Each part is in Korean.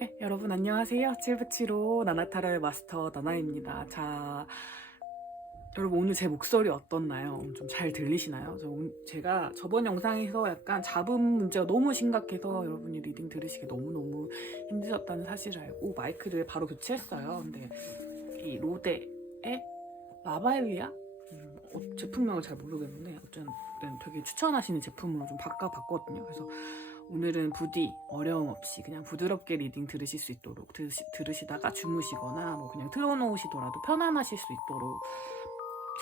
네, 여러분 안녕하세요. 7부치로 나나타로의 마스터 나나입니다. 자, 여러분 오늘 제 목소리 어떻나요? 좀 잘 들리시나요? 제가 저번 영상에서 약간 잡음 문제가 너무 심각해서 여러분이 리딩 들으시기 너무너무 힘드셨다는 사실을 알고 마이크를 바로 교체했어요. 근데 이 로데의 라바일리아? 제품명을 잘 모르겠는데 어쨌든 되게 추천하시는 제품으로 좀 바꿨거든요. 그래서 오늘은 부디 어려움 없이 그냥 부드럽게 리딩 들으실 수 있도록 들으시다가 주무시거나 뭐 그냥 틀어놓으시더라도 편안하실 수 있도록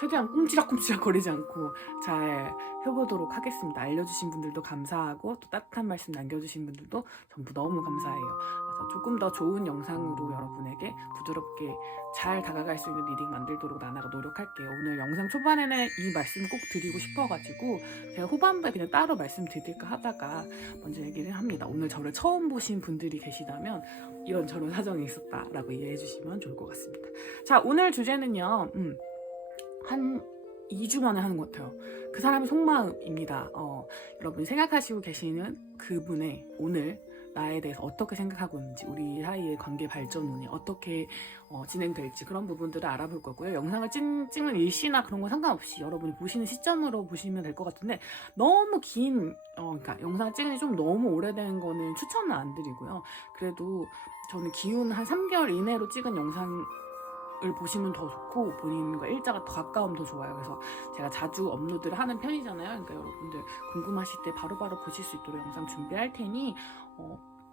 최대한 꼼지락꼼지락 거리지 않고 잘 해보도록 하겠습니다. 알려주신 분들도 감사하고 또 따뜻한 말씀 남겨주신 분들도 전부 너무 감사해요. 그래서 조금 더 좋은 영상으로 여러분에게 부드럽게 잘 다가갈 수 있는 리딩 만들도록 나나가 노력할게요. 오늘 영상 초반에는 이 말씀을 꼭 드리고 싶어가지고 제가 후반부에 그냥 따로 말씀드릴까 하다가 먼저 얘기를 합니다. 오늘 저를 처음 보신 분들이 계시다면 이런저런 사정이 있었다라고 이해해 주시면 좋을 것 같습니다. 자, 오늘 주제는요. 한 2주 만에 하는 것 같아요. 그 사람의 속마음입니다. 여러분이 생각하시고 계시는 그분의 오늘 나에 대해서 어떻게 생각하고 있는지, 우리 사이의 관계 발전운이 어떻게 진행될지 그런 부분들을 알아볼 거고요. 영상을 찍는 일시나 그런 거 상관없이 여러분이 보시는 시점으로 보시면 될 것 같은데 너무 그러니까 영상을 찍는 게 좀 너무 오래된 거는 추천은 안 드리고요. 그래도 저는 기운 한 3개월 이내로 찍은 영상을 보시면 더 좋고 본인과 일자가 더 가까우면 더 좋아요. 그래서 제가 자주 업로드를 하는 편이잖아요. 그러니까 여러분들 궁금하실 때 바로바로 보실 수 있도록 영상 준비할 테니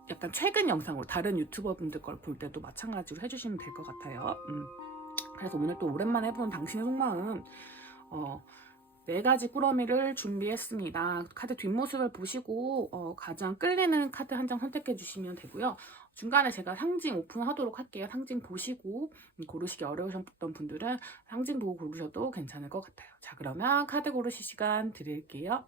약간 최근 영상으로 다른 유튜버 분들 걸 볼 때도 마찬가지로 해주시면 될 것 같아요. 그래서 오늘 또 오랜만에 해보는 당신의 속마음 4가지 꾸러미를 준비했습니다. 카드 뒷모습을 보시고 가장 끌리는 카드 한 장 선택해 주시면 되고요. 중간에 제가 상징 오픈하도록 할게요. 상징 보시고 고르시기 어려우셨던 분들은 상징 보고 고르셔도 괜찮을 것 같아요. 자, 그러면 카드 고르실 시간 드릴게요.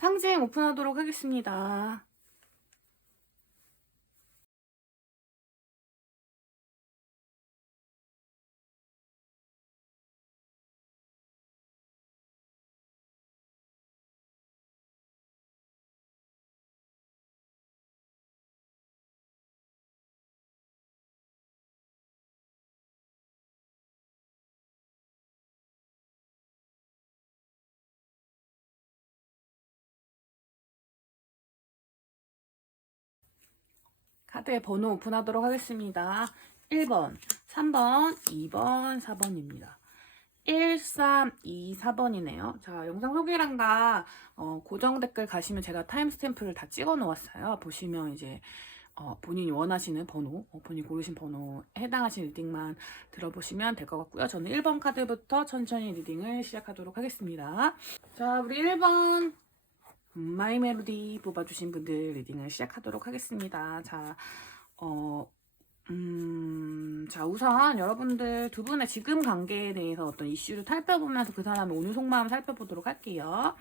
상징 오픈하도록 하겠습니다. 카드의 번호 오픈하도록 하겠습니다. 1번, 3번, 2번, 4번입니다. 1, 3, 2, 4번이네요. 자, 영상 소개란과 고정 댓글 가시면 제가 타임스탬프를 다 찍어 놓았어요. 보시면 이제 본인이 원하시는 번호, 본인이 고르신 번호에 해당하신 리딩만 들어보시면 될 것 같고요. 저는 1번 카드부터 천천히 리딩을 시작하도록 하겠습니다. 자, 우리 1번 마이 멜로디 뽑아주신 분들 리딩을 시작하도록 하겠습니다. 자, 자, 우선 여러분들 두 분의 지금 관계에 대해서 어떤 이슈를 살펴보면서 그 사람의 오늘 속마음 살펴보도록 할게요.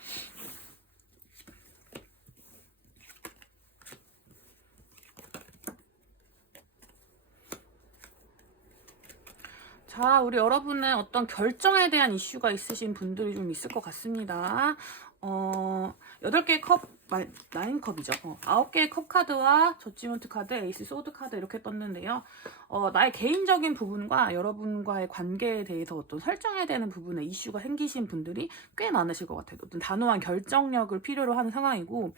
자, 우리 여러분은 어떤 결정에 대한 이슈가 있으신 분들이 좀 있을 것 같습니다. 8개의 컵, 9컵이죠. 9개의 컵 카드와 저지먼트 카드, 에이스 소드 카드 이렇게 떴는데요. 나의 개인적인 부분과 여러분과의 관계에 대해서 어떤 설정해야 되는 부분에 이슈가 생기신 분들이 꽤 많으실 것 같아요. 어떤 단호한 결정력을 필요로 하는 상황이고,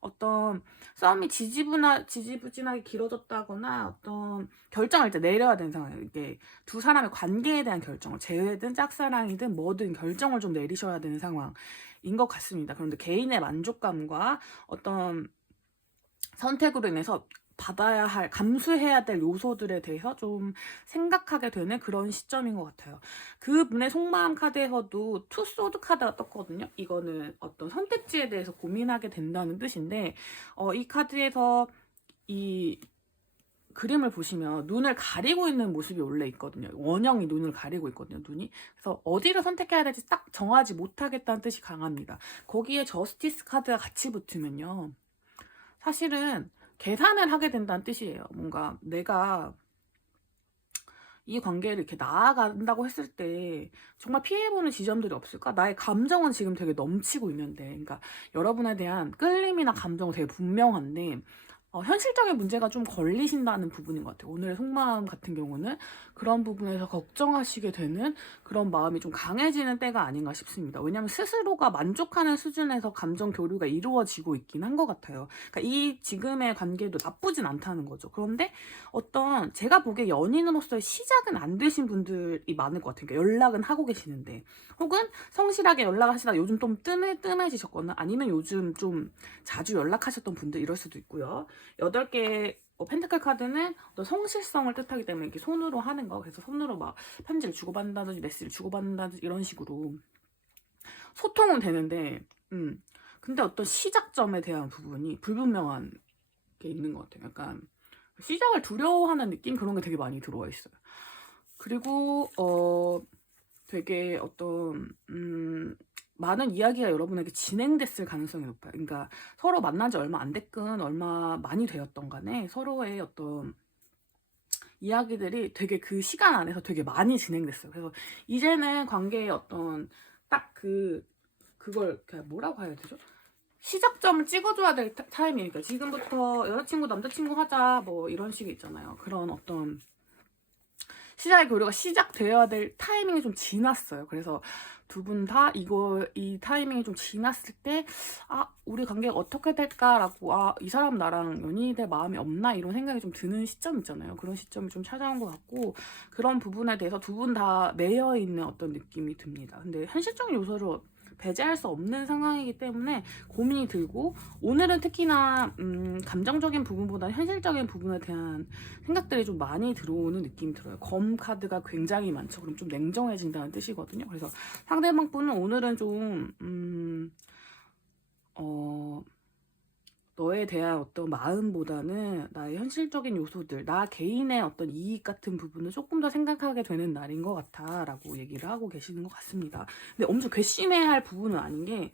어떤 싸움이 지지부진하게 길어졌다거나 어떤 결정을 일단 내려야 되는 상황이에요. 이게 두 사람의 관계에 대한 결정을, 재회든 짝사랑이든 뭐든 결정을 좀 내리셔야 되는 상황인 것 같습니다. 그런데 개인의 만족감과 어떤 선택으로 인해서 감수해야 될 요소들에 대해서 좀 생각하게 되는 그런 시점인 것 같아요. 그분의 속마음 카드에서도 투 소드 카드가 떴거든요. 이거는 어떤 선택지에 대해서 고민하게 된다는 뜻인데, 이 카드에서 그림을 보시면 눈을 가리고 있는 모습이 원래 있거든요. 원형이 눈을 가리고 있거든요, 눈이. 그래서 어디를 선택해야 될지 딱 정하지 못하겠다는 뜻이 강합니다. 거기에 저스티스 카드가 같이 붙으면요. 사실은 계산을 하게 된다는 뜻이에요. 뭔가 내가 이 관계를 이렇게 나아간다고 했을 때 정말 피해보는 지점들이 없을까? 나의 감정은 지금 되게 넘치고 있는데, 그러니까 여러분에 대한 끌림이나 감정은 되게 분명한데, 현실적인 문제가 좀 걸리신다는 부분인 것 같아요. 오늘의 속마음 같은 경우는 그런 부분에서 걱정하시게 되는 그런 마음이 좀 강해지는 때가 아닌가 싶습니다. 왜냐하면 스스로가 만족하는 수준에서 감정 교류가 이루어지고 있긴 한 것 같아요. 그러니까 이 지금의 관계도 나쁘진 않다는 거죠. 그런데 어떤 제가 보기에 연인으로서의 시작은 안 되신 분들이 많을 것 같아요. 그러니까 연락은 하고 계시는데, 혹은 성실하게 연락을 하시다가 요즘 좀 뜸해지셨거나, 아니면 요즘 좀 자주 연락하셨던 분들 이럴 수도 있고요. 8개 펜타클 카드는 어떤 성실성을 뜻하기 때문에 이렇게 손으로 하는 거, 그래서 손으로 막 편지를 주고받는다든지 메시지를 주고받는다든지 이런 식으로 소통은 되는데, 근데 어떤 시작점에 대한 부분이 불분명한 게 있는 것 같아요. 약간 시작을 두려워하는 느낌, 그런 게 되게 많이 들어와 있어요. 그리고 되게 어떤 많은 이야기가 여러분에게 진행됐을 가능성이 높아요. 그러니까 서로 만난 지 얼마 안 됐건 얼마 많이 되었던 간에 서로의 어떤 이야기들이 되게 그 시간 안에서 되게 많이 진행됐어요. 그래서 이제는 관계의 어떤 딱 그걸 뭐라고 해야 되죠? 시작점을 찍어줘야 될 타임이니까, 지금부터 여자친구 남자친구 하자 뭐 이런 식이 있잖아요. 그런 어떤 시작의 교류가 시작되어야 될 타이밍이 좀 지났어요. 그래서 두 분 다 이 타이밍이 좀 지났을 때, 우리 관계가 어떻게 될까라고, 이 사람 나랑 연인이 될 마음이 없나, 이런 생각이 좀 드는 시점 있잖아요. 그런 시점이 좀 찾아온 것 같고, 그런 부분에 대해서 두 분 다 매여 있는 어떤 느낌이 듭니다. 근데 현실적인 요소를 배제할 수 없는 상황이기 때문에 고민이 들고, 오늘은 특히나 감정적인 부분보다 현실적인 부분에 대한 생각들이 좀 많이 들어오는 느낌이 들어요. 검 카드가 굉장히 많죠. 그럼 좀 냉정해진다는 뜻이거든요. 그래서 상대방 분은 오늘은 좀 너에 대한 어떤 마음보다는 나의 현실적인 요소들, 나 개인의 어떤 이익 같은 부분을 조금 더 생각하게 되는 날인 것 같아 라고 얘기를 하고 계시는 것 같습니다. 근데 엄청 괘씸해야 할 부분은 아닌 게,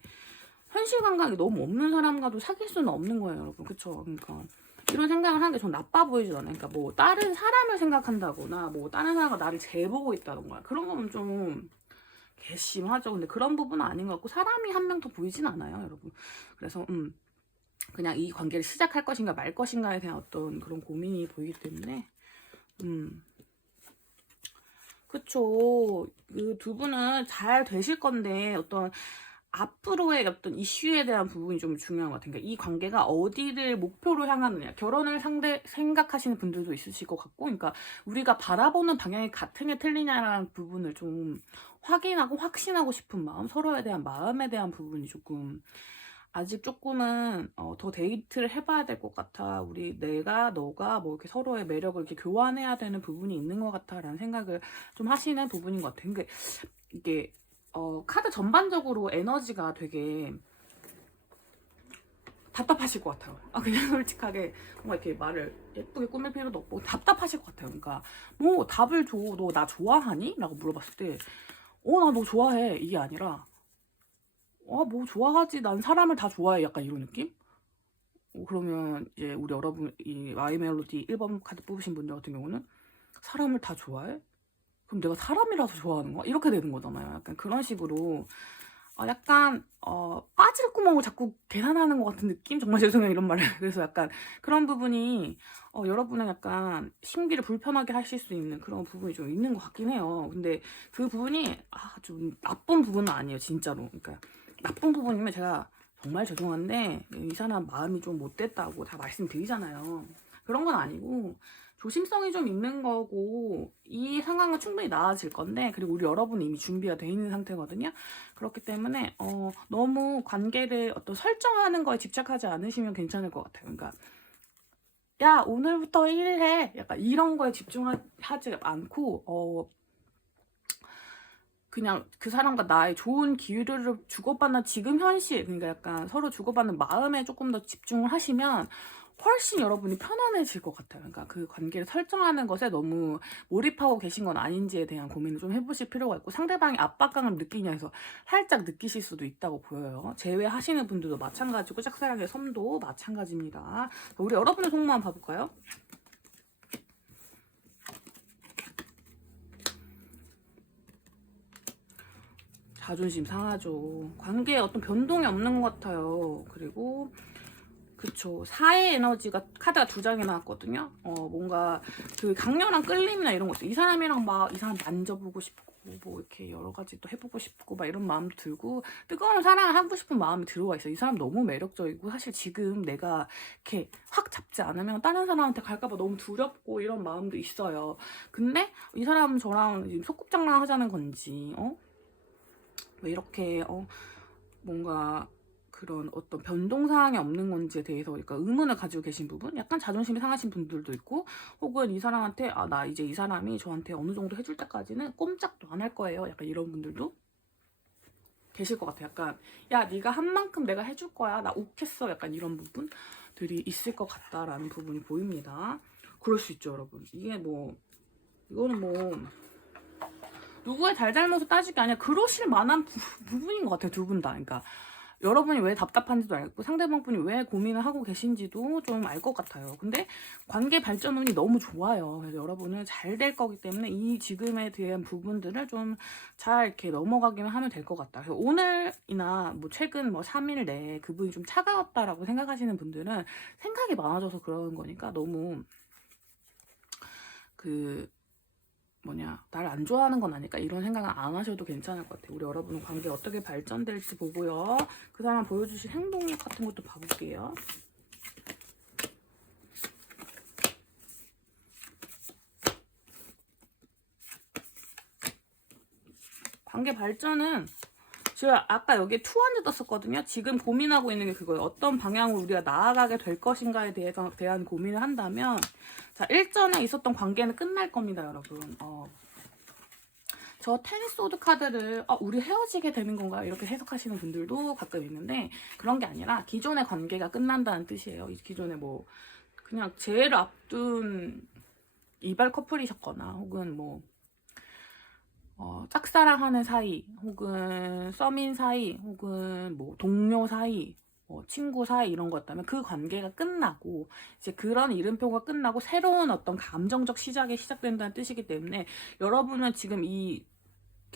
현실 감각이 너무 없는 사람과도 사귈 수는 없는 거예요, 여러분. 그쵸? 그러니까 이런 생각을 하는 게 전 나빠 보이지도 않아요. 그러니까 뭐 다른 사람을 생각한다거나 뭐 다른 사람과 나를 재보고 있다던가 그런 거는 좀 괘씸하죠. 근데 그런 부분은 아닌 것 같고, 사람이 한 명 더 보이진 않아요, 여러분. 그래서 그냥 이 관계를 시작할 것인가 말 것인가에 대한 어떤 그런 고민이 보이기 때문에 그쵸. 그 두 분은 잘 되실 건데, 어떤 앞으로의 어떤 이슈에 대한 부분이 좀 중요한 것 같아요. 그러니까 이 관계가 어디를 목표로 향하느냐, 결혼을 생각하시는 분들도 있으실 것 같고, 그러니까 우리가 바라보는 방향이 같으냐 틀리냐라는 부분을 좀 확인하고 확신하고 싶은 마음, 서로에 대한 마음에 대한 부분이 조금 아직 조금은 더 데이트를 해봐야 될 것 같아. 내가 너가 뭐 이렇게 서로의 매력을 이렇게 교환해야 되는 부분이 있는 것 같아라는 생각을 좀 하시는 부분인 것 같아요. 그러니까 이게 카드 전반적으로 에너지가 되게 답답하실 것 같아요. 그냥 솔직하게 뭔가 이렇게 말을 예쁘게 꾸밀 필요도 없고 답답하실 것 같아요. 그러니까 뭐 답을 줘. 너 나 좋아하니? 라고 물어봤을 때 나 너 좋아해. 이게 아니라 뭐 좋아하지. 난 사람을 다 좋아해. 약간 이런 느낌? 그러면 이제 우리 여러분, 이 마이 멜로디 1번 카드 뽑으신 분들 같은 경우는 사람을 다 좋아해? 그럼 내가 사람이라서 좋아하는 거야? 이렇게 되는 거잖아요. 약간 그런 식으로 약간 빠질 구멍을 자꾸 계산하는 것 같은 느낌? 정말 죄송해요, 이런 말을. 그래서 약간 그런 부분이 여러분은 약간 심기를 불편하게 하실 수 있는 그런 부분이 좀 있는 것 같긴 해요. 근데 그 부분이 좀 나쁜 부분은 아니에요, 진짜로. 그러니까 나쁜 부분이면 제가 정말 죄송한데 이 사람 마음이 좀 못됐다고 다 말씀드리잖아요. 그런 건 아니고 조심성이 좀 있는 거고, 이 상황은 충분히 나아질 건데, 그리고 우리 여러분이 이미 준비가 돼 있는 상태거든요. 그렇기 때문에 너무 관계를 어떤 설정하는 거에 집착하지 않으시면 괜찮을 것 같아요. 그러니까 야 오늘부터 1일 해, 약간 이런 거에 집중하지 않고 그냥 그 사람과 나의 좋은 기회를 주고받는 지금 현실, 그러니까 약간 서로 주고받는 마음에 조금 더 집중을 하시면 훨씬 여러분이 편안해질 것 같아요. 그러니까 그 관계를 설정하는 것에 너무 몰입하고 계신 건 아닌지에 대한 고민을 좀 해보실 필요가 있고, 상대방이 압박감을 느끼냐 해서 살짝 느끼실 수도 있다고 보여요. 제외하시는 분들도 마찬가지고, 짝사랑의 섬도 마찬가지입니다. 우리 여러분의 속마음 봐볼까요? 자존심 상하죠. 관계에 어떤 변동이 없는 것 같아요. 그리고 그쵸. 사의 에너지가 카드가 2장이 나왔거든요. 뭔가 그 강렬한 끌림이나 이런 거 있어요. 이 사람이랑 막 이 사람 만져보고 싶고 뭐 이렇게 여러 가지 또 해보고 싶고 막 이런 마음도 들고, 뜨거운 사랑을 하고 싶은 마음이 들어와 있어요. 이 사람 너무 매력적이고, 사실 지금 내가 이렇게 확 잡지 않으면 다른 사람한테 갈까봐 너무 두렵고 이런 마음도 있어요. 근데 이 사람은 저랑 지금 소꿉장난 하자는 건지, 왜 이렇게 뭔가 그런 어떤 변동사항이 없는 건지에 대해서 약간 의문을 가지고 계신 부분, 약간 자존심이 상하신 분들도 있고, 혹은 이 사람한테 나 이제 이 사람이 저한테 어느 정도 해줄 때까지는 꼼짝도 안 할 거예요, 약간 이런 분들도 계실 것 같아요. 약간 야 네가 한 만큼 내가 해줄 거야, 나 욱했어, 약간 이런 부분들이 있을 것 같다라는 부분이 보입니다. 그럴 수 있죠 여러분. 이게 뭐 이거는 뭐 누구의 잘잘못을 따질 게 아니라 그러실 만한 부분인 것 같아요, 두 분 다. 그러니까 여러분이 왜 답답한지도 알고, 상대방분이 왜 고민을 하고 계신지도 좀 알 것 같아요. 근데 관계 발전 운이 너무 좋아요. 그래서 여러분은 잘 될 거기 때문에 이 지금에 대한 부분들을 좀 잘 이렇게 넘어가기만 하면 될 것 같다. 그래서 오늘이나 뭐 최근 뭐 3일 내에 그분이 좀 차가웠다라고 생각하시는 분들은 생각이 많아져서 그러는 거니까, 너무 나를 안 좋아하는 건 아닐까 이런 생각은 안 하셔도 괜찮을 것 같아요. 우리 여러분은 관계 어떻게 발전될지 보고요. 그 사람 보여주실 행동 같은 것도 봐볼게요. 관계 발전은 제가 아까 여기에 투원을 떴었거든요. 지금 고민하고 있는 게 그거예요. 어떤 방향으로 우리가 나아가게 될 것인가에 대한 고민을 한다면, 자, 일전에 있었던 관계는 끝날 겁니다, 여러분. 저 테니스오드 카드를 우리 헤어지게 되는 건가요? 이렇게 해석하시는 분들도 가끔 있는데, 그런 게 아니라 기존의 관계가 끝난다는 뜻이에요. 기존에 뭐 그냥 재회를 앞둔 이별 커플이셨거나, 혹은 뭐 짝사랑하는 사이, 혹은 썸인 사이, 혹은 뭐 동료 사이, 친구 사이 이런 거였다면 그 관계가 끝나고, 이제 그런 이름표가 끝나고 새로운 어떤 감정적 시작이 시작된다는 뜻이기 때문에, 여러분은 지금 이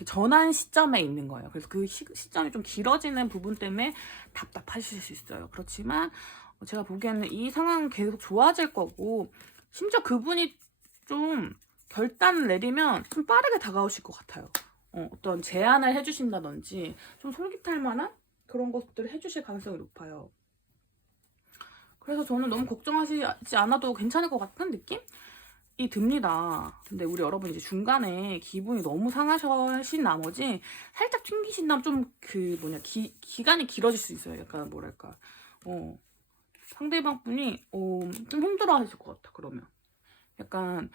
전환 시점에 있는 거예요. 그래서 그 시점이 좀 길어지는 부분 때문에 답답하실 수 있어요. 그렇지만 제가 보기에는 이 상황은 계속 좋아질 거고, 심지어 그분이 좀 결단을 내리면 좀 빠르게 다가오실 것 같아요. 어떤 제안을 해주신다든지 좀 솔깃할 만한 그런 것들을 해주실 가능성이 높아요. 그래서 저는 너무 걱정하시지 않아도 괜찮을 것 같은 느낌? 이 듭니다. 근데 우리 여러분 이제 중간에 기분이 너무 상하신 나머지 살짝 튕기신다면 좀 기간이 길어질 수 있어요. 약간 뭐랄까, 상대방 분이 좀 힘들어 하실 것 같아. 그러면 약간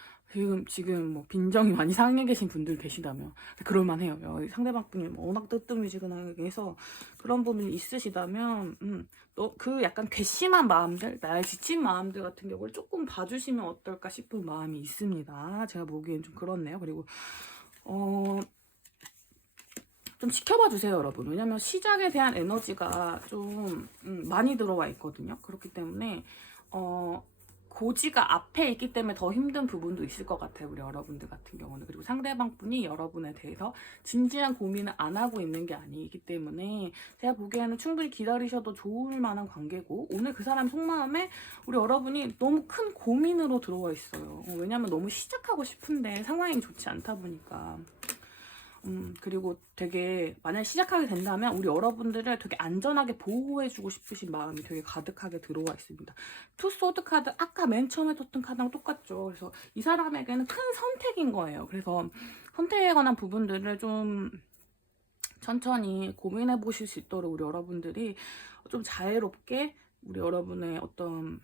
지금 뭐 빈정이 많이 상해 계신 분들 계시다면 그럴만해요. 상대방 분이 워낙 뜨뜻미지근하게 해서 그런 부분이 있으시다면 그 약간 괘씸한 마음들, 나의 지친 마음들 같은 경우를 조금 봐주시면 어떨까 싶은 마음이 있습니다. 제가 보기엔 좀 그렇네요. 그리고 좀 지켜봐 주세요, 여러분. 왜냐면 시작에 대한 에너지가 좀 많이 들어와 있거든요. 그렇기 때문에 고지가 앞에 있기 때문에 더 힘든 부분도 있을 것 같아요, 우리 여러분들 같은 경우는. 그리고 상대방 분이 여러분에 대해서 진지한 고민을 안 하고 있는 게 아니기 때문에 제가 보기에는 충분히 기다리셔도 좋을 만한 관계고, 오늘 그 사람 속마음에 우리 여러분이 너무 큰 고민으로 들어와 있어요. 왜냐면 너무 시작하고 싶은데 상황이 좋지 않다 보니까. 그리고 되게 만약에 시작하게 된다면 우리 여러분들을 되게 안전하게 보호해주고 싶으신 마음이 되게 가득하게 들어와 있습니다. 투 소드 카드, 아까 맨 처음에 떴던 카드랑 똑같죠. 그래서 이 사람에게는 큰 선택인 거예요. 그래서 선택에 관한 부분들을 좀 천천히 고민해 보실 수 있도록 우리 여러분들이 좀 자애롭게 우리 여러분의 어떤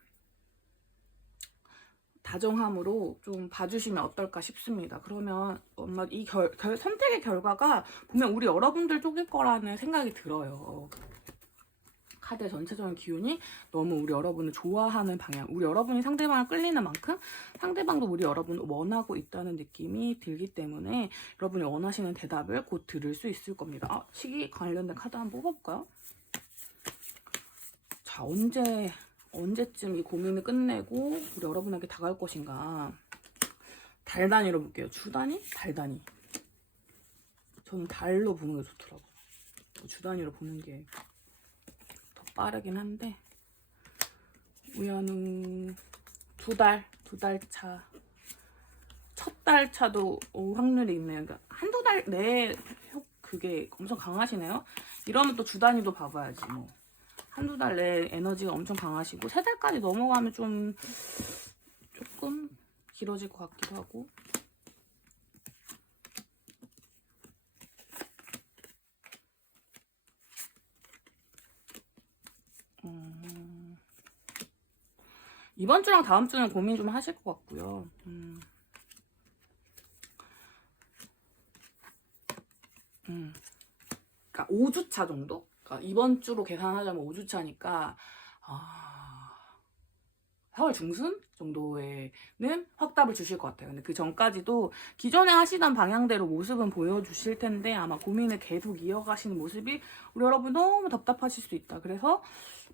다정함으로 좀 봐주시면 어떨까 싶습니다. 그러면 아마 이 선택의 결과가 보면 우리 여러분들 쪽일 거라는 생각이 들어요. 카드의 전체적인 기운이 너무 우리 여러분을 좋아하는 방향, 우리 여러분이 상대방을 끌리는 만큼 상대방도 우리 여러분을 원하고 있다는 느낌이 들기 때문에 여러분이 원하시는 대답을 곧 들을 수 있을 겁니다. 시기 관련된 카드 한번 뽑아볼까요? 자, 언제쯤 이 고민을 끝내고 우리 여러분에게 다가올 것인가. 달 단위로 볼게요. 주 단위? 달 단위. 저는 달로 보는 게 좋더라고요. 주 단위로 보는 게 더 빠르긴 한데, 우연히 두 달 차. 첫 달 차도 확률이 있네요. 그러니까 한두 달 내에 그게 엄청 강하시네요. 이러면 또 주 단위도 봐봐야지 뭐. 한두 달 내에 에너지가 엄청 강하시고, 세 달까지 넘어가면 조금 길어질 것 같기도 하고. 이번 주랑 다음 주는 고민 좀 하실 것 같고요. 그러니까 5주차 정도? 그러니까 이번 주로 계산하자면 5주차니까 4월 중순 정도에는 확답을 주실 것 같아요. 근데 그 전까지도 기존에 하시던 방향대로 모습은 보여주실 텐데 아마 고민을 계속 이어가시는 모습이 우리 여러분 너무 답답하실 수 있다. 그래서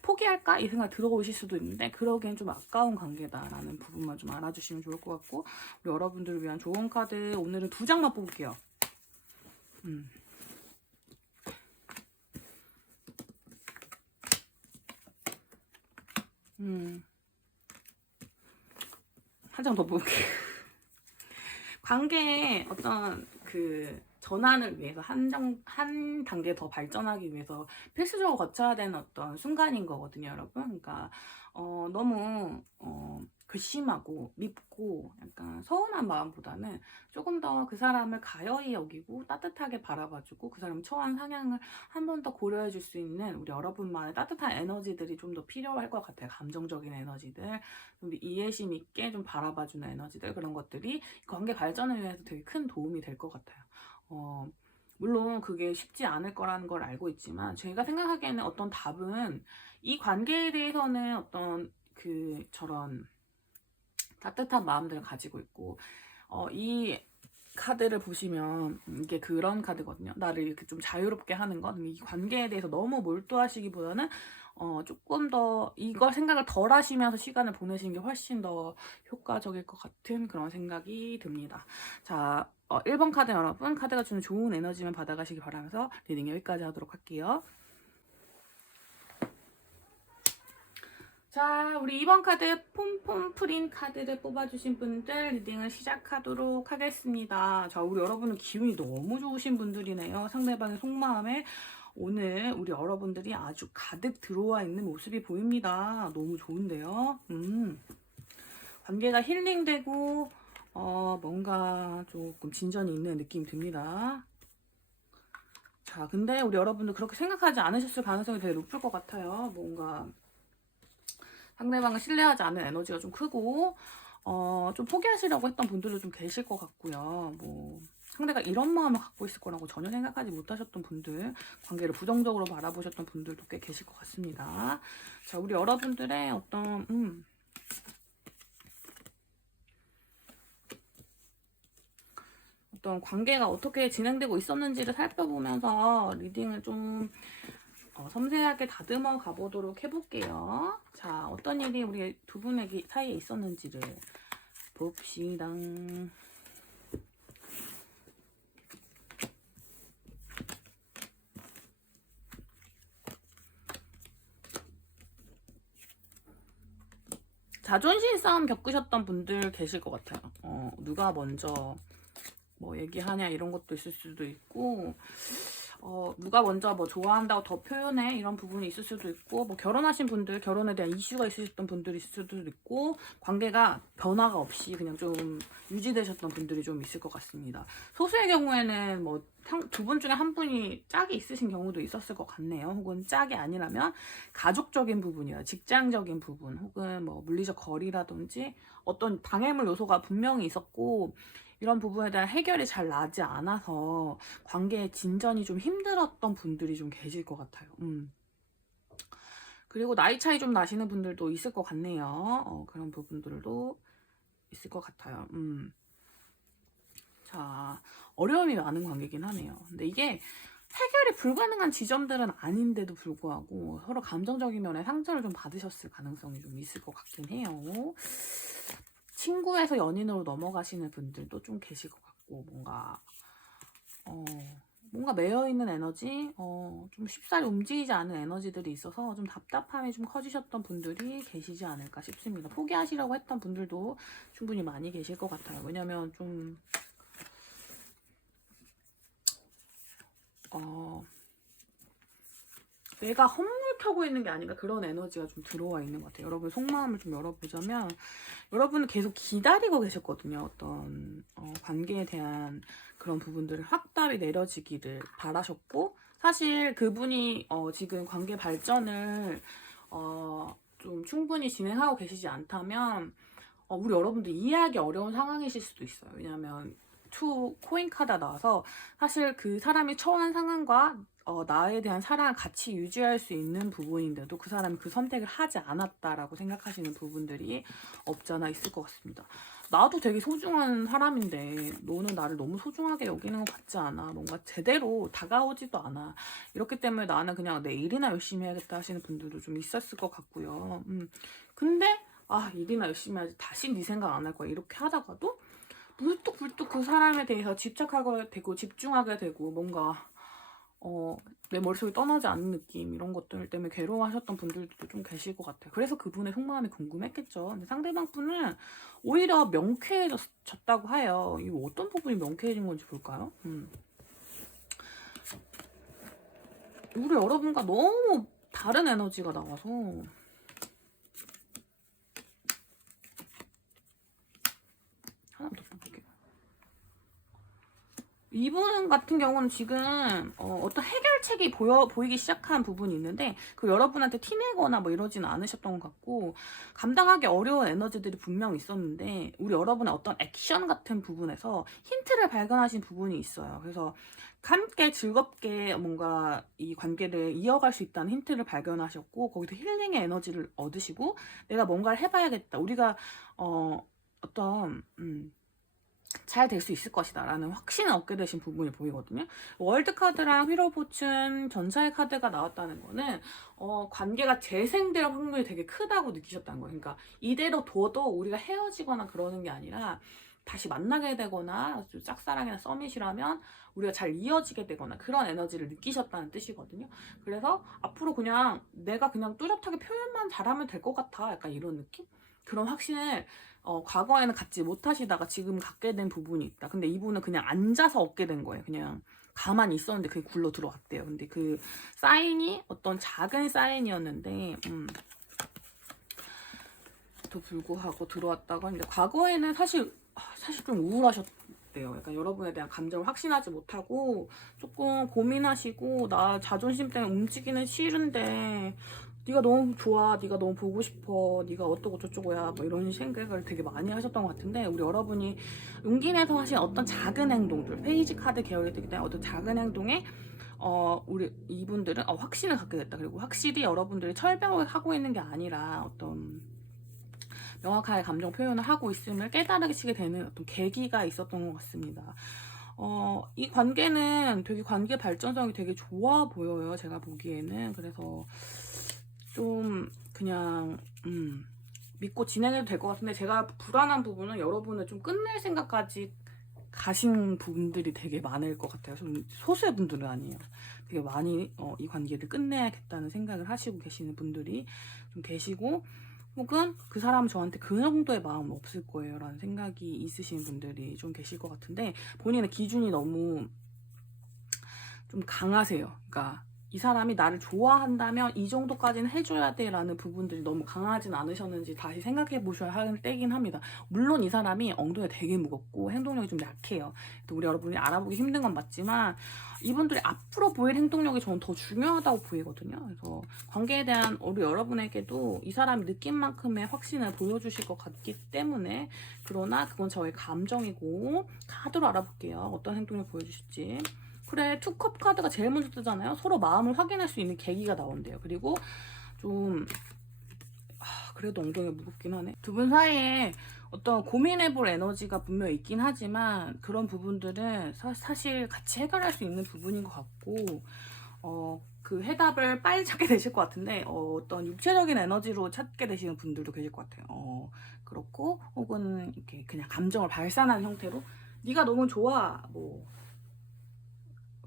포기할까? 이 생각 들어오실 수도 있는데 그러기엔 좀 아까운 관계다라는 부분만 좀 알아주시면 좋을 것 같고, 우리 여러분들을 위한 좋은 카드 오늘은 2장만 뽑을게요. 한 장 더 뽑을게요. 관계의 어떤 그 전환을 위해서 한 단계 더 발전하기 위해서 필수적으로 거쳐야 되는 어떤 순간인 거거든요, 여러분. 그러니까 너무 괘씸하고 밉고 약간 서운한 마음보다는 조금 더 그 사람을 가여이 여기고 따뜻하게 바라봐주고 그 사람 처한 상황을 한 번 더 고려해 줄 수 있는 우리 여러분만의 따뜻한 에너지들이 좀 더 필요할 것 같아요. 감정적인 에너지들, 좀 이해심 있게 좀 바라봐주는 에너지들, 그런 것들이 관계 발전을 위해서 되게 큰 도움이 될 것 같아요. 물론 그게 쉽지 않을 거라는 걸 알고 있지만 제가 생각하기에는 어떤 답은 이 관계에 대해서는 어떤 저런 따뜻한 마음들을 가지고 있고, 이 카드를 보시면 이게 그런 카드거든요. 나를 이렇게 좀 자유롭게 하는 건 이 관계에 대해서 너무 몰두하시기보다는 조금 더 이걸 생각을 덜 하시면서 시간을 보내시는 게 훨씬 더 효과적일 것 같은 그런 생각이 듭니다. 자, 1번 카드 여러분, 카드가 주는 좋은 에너지만 받아가시기 바라면서 리딩 여기까지 하도록 할게요. 자, 우리 2번 카드 폼폼 프린 카드를 뽑아주신 분들 리딩을 시작하도록 하겠습니다. 자, 우리 여러분은 기운이 너무 좋으신 분들이네요. 상대방의 속마음에 오늘 우리 여러분들이 아주 가득 들어와 있는 모습이 보입니다. 너무 좋은데요. 관계가 힐링되고 뭔가 조금 진전이 있는 느낌이 듭니다. 자, 근데 우리 여러분들 그렇게 생각하지 않으셨을 가능성이 되게 높을 것 같아요. 뭔가 상대방을 신뢰하지 않는 에너지가 좀 크고 좀 포기하시려고 했던 분들도 좀 계실 것 같고요. 뭐 상대가 이런 마음을 갖고 있을 거라고 전혀 생각하지 못하셨던 분들, 관계를 부정적으로 바라보셨던 분들도 꽤 계실 것 같습니다. 자, 우리 여러분들의 어떤 관계가 어떻게 진행되고 있었는지를 살펴보면서 리딩을 좀 섬세하게 다듬어 가보도록 해볼게요. 자, 어떤 일이 우리 두 분의 사이에 있었는지를 봅시다. 자존심 싸움 겪으셨던 분들 계실 것 같아요. 누가 먼저 뭐 얘기하냐 이런 것도 있을 수도 있고, 누가 먼저 뭐 좋아한다고 더 표현해 이런 부분이 있을 수도 있고, 뭐 결혼하신 분들, 결혼에 대한 이슈가 있으셨던 분들이 있을 수도 있고, 관계가 변화가 없이 그냥 좀 유지되셨던 분들이 좀 있을 것 같습니다. 소수의 경우에는 뭐 두 분 중에 한 분이 짝이 있으신 경우도 있었을 것 같네요. 혹은 짝이 아니라면 가족적인 부분이나 직장적인 부분, 혹은 뭐 물리적 거리라든지 어떤 방해물 요소가 분명히 있었고, 이런 부분에 대한 해결이 잘 나지 않아서 관계의 진전이 좀 힘들었던 분들이 좀 계실 것 같아요. 그리고 나이 차이 좀 나시는 분들도 있을 것 같네요. 그런 부분들도 있을 것 같아요. 자, 어려움이 많은 관계긴 하네요. 근데 이게 해결이 불가능한 지점들은 아닌데도 불구하고 서로 감정적인 면에 상처를 좀 받으셨을 가능성이 좀 있을 것 같긴 해요. 친구에서 연인으로 넘어가시는 분들도 좀 계실 것 같고, 뭔가 매여있는 에너지, 좀 쉽사리 움직이지 않은 에너지들이 있어서 좀 답답함이 좀 커지셨던 분들이 계시지 않을까 싶습니다. 포기하시려고 했던 분들도 충분히 많이 계실 것 같아요. 왜냐면 좀, 내가 헛물켜고 있는 게 아닌가 그런 에너지가 좀 들어와 있는 것 같아요. 여러분 속마음을 좀 열어보자면 여러분은 계속 기다리고 계셨거든요. 어떤 관계에 대한 그런 부분들을 확답이 내려지기를 바라셨고 사실 그분이 지금 관계 발전을 좀 충분히 진행하고 계시지 않다면 우리 여러분들 이해하기 어려운 상황이실 수도 있어요. 왜냐하면 투 코인 카드가 나와서 사실 그 사람이 처한 상황과 나에 대한 사랑을 같이 유지할 수 있는 부분인데도 그 사람이 그 선택을 하지 않았다라고 생각하시는 부분들이 없잖아 있을 것 같습니다. 나도 되게 소중한 사람인데 너는 나를 너무 소중하게 여기는 것 같지 않아. 뭔가 제대로 다가오지도 않아. 이렇기 때문에 나는 그냥 내 일이나 열심히 해야겠다 하시는 분들도 좀 있었을 것 같고요. 근데 일이나 열심히 하지 다시 네 생각 안 할 거야 이렇게 하다가도 불뚝불뚝 그 사람에 대해서 집착하게 되고 집중하게 되고 뭔가 내 머릿속에 떠나지 않는 느낌 이런 것들 때문에 괴로워하셨던 분들도 좀 계실 것 같아요. 그래서 그분의 속마음이 궁금했겠죠. 근데 상대방 분은 오히려 명쾌해졌다고 해요. 이거 어떤 부분이 명쾌해진 건지 볼까요? 우리 여러분과 너무 다른 에너지가 나와서 하나 더 볼게요. 이분 같은 경우는 지금 어떤 해결책이 보이기 시작한 부분이 있는데 그 여러분한테 티내거나 뭐 이러지는 않으셨던 것 같고 감당하기 어려운 에너지들이 분명 있었는데 우리 여러분의 어떤 액션 같은 부분에서 힌트를 발견하신 부분이 있어요. 그래서 함께 즐겁게 뭔가 이 관계를 이어갈 수 있다는 힌트를 발견하셨고 거기서 힐링의 에너지를 얻으시고 내가 뭔가를 해봐야겠다. 우리가 잘 될 수 있을 것이다 라는 확신을 얻게 되신 부분이 보이거든요. 월드카드랑 휘로포춘 전사의 카드가 나왔다는 거는 관계가 재생될 확률이 되게 크다고 느끼셨다는 거예요. 그러니까 이대로 둬도 우리가 헤어지거나 그러는 게 아니라 다시 만나게 되거나 짝사랑이나 서밋이라면 우리가 잘 이어지게 되거나 그런 에너지를 느끼셨다는 뜻이거든요. 그래서 앞으로 그냥 내가 그냥 뚜렷하게 표현만 잘하면 될 것 같아 약간 이런 느낌? 그런 확신을 과거에는 갖지 못하시다가 지금 갖게 된 부분이 있다. 근데 이분은 그냥 앉아서 얻게 된 거예요. 그냥 가만히 있었는데 그게 굴러 들어왔대요. 근데 그 사인이 어떤 작은 사인이었는데 또 불구하고 들어왔다가 근데 과거에는 사실 좀 우울하셨대요. 약간 여러분에 대한 감정을 확신하지 못하고 조금 고민하시고 나 자존심 때문에 움직이는 싫은데 네가 너무 좋아, 네가 너무 보고 싶어, 네가 어쩌고 저쩌고야 뭐 이런 생각을 되게 많이 하셨던 것 같은데 우리 여러분이 용기 내서 하신 어떤 작은 행동들 페이지 카드 계열이 되기 때문에 어떤 작은 행동에 우리 이분들은 확신을 갖게 됐다. 그리고 확실히 여러분들이 철벽을 하고 있는 게 아니라 어떤 명확하게 감정 표현을 하고 있음을 깨달으시게 되는 어떤 계기가 있었던 것 같습니다. 이 관계는 되게 관계 발전성이 되게 좋아 보여요. 제가 보기에는. 그래서 좀 그냥 믿고 진행해도 될 것 같은데 제가 불안한 부분은 여러분을 좀 끝낼 생각까지 가신 분들이 되게 많을 것 같아요. 좀 소수의 분들은 아니에요. 되게 많이 이 관계를 끝내야겠다는 생각을 하시고 계시는 분들이 좀 계시고 혹은 그 사람 저한테 그 정도의 마음은 없을 거예요 라는 생각이 있으신 분들이 좀 계실 것 같은데 본인의 기준이 너무 좀 강하세요. 그러니까 이 사람이 나를 좋아한다면 이 정도까지는 해줘야 돼 라는 부분들이 너무 강하진 않으셨는지 다시 생각해 보셔야 할 때긴 합니다. 물론 이 사람이 엉덩이가 되게 무겁고 행동력이 좀 약해요. 또 우리 여러분이 알아보기 힘든 건 맞지만 이분들이 앞으로 보일 행동력이 저는 더 중요하다고 보이거든요. 그래서 관계에 대한 우리 여러분에게도 이 사람이 느낀 만큼의 확신을 보여주실 것 같기 때문에 그러나 그건 저의 감정이고 카드로 알아볼게요. 어떤 행동을 보여주실지. 그래, 투컵 카드가 제일 먼저 뜨잖아요. 서로 마음을 확인할 수 있는 계기가 나온대요. 그리고 좀 그래도 엉덩이가 무겁긴 하네. 두 분 사이에 어떤 고민해볼 에너지가 분명히 있긴 하지만 그런 부분들은 사실 같이 해결할 수 있는 부분인 것 같고 그 해답을 빨리 찾게 되실 것 같은데 어떤 육체적인 에너지로 찾게 되시는 분들도 계실 것 같아요. 그렇고 혹은 이렇게 그냥 감정을 발산하는 형태로 네가 너무 좋아 뭐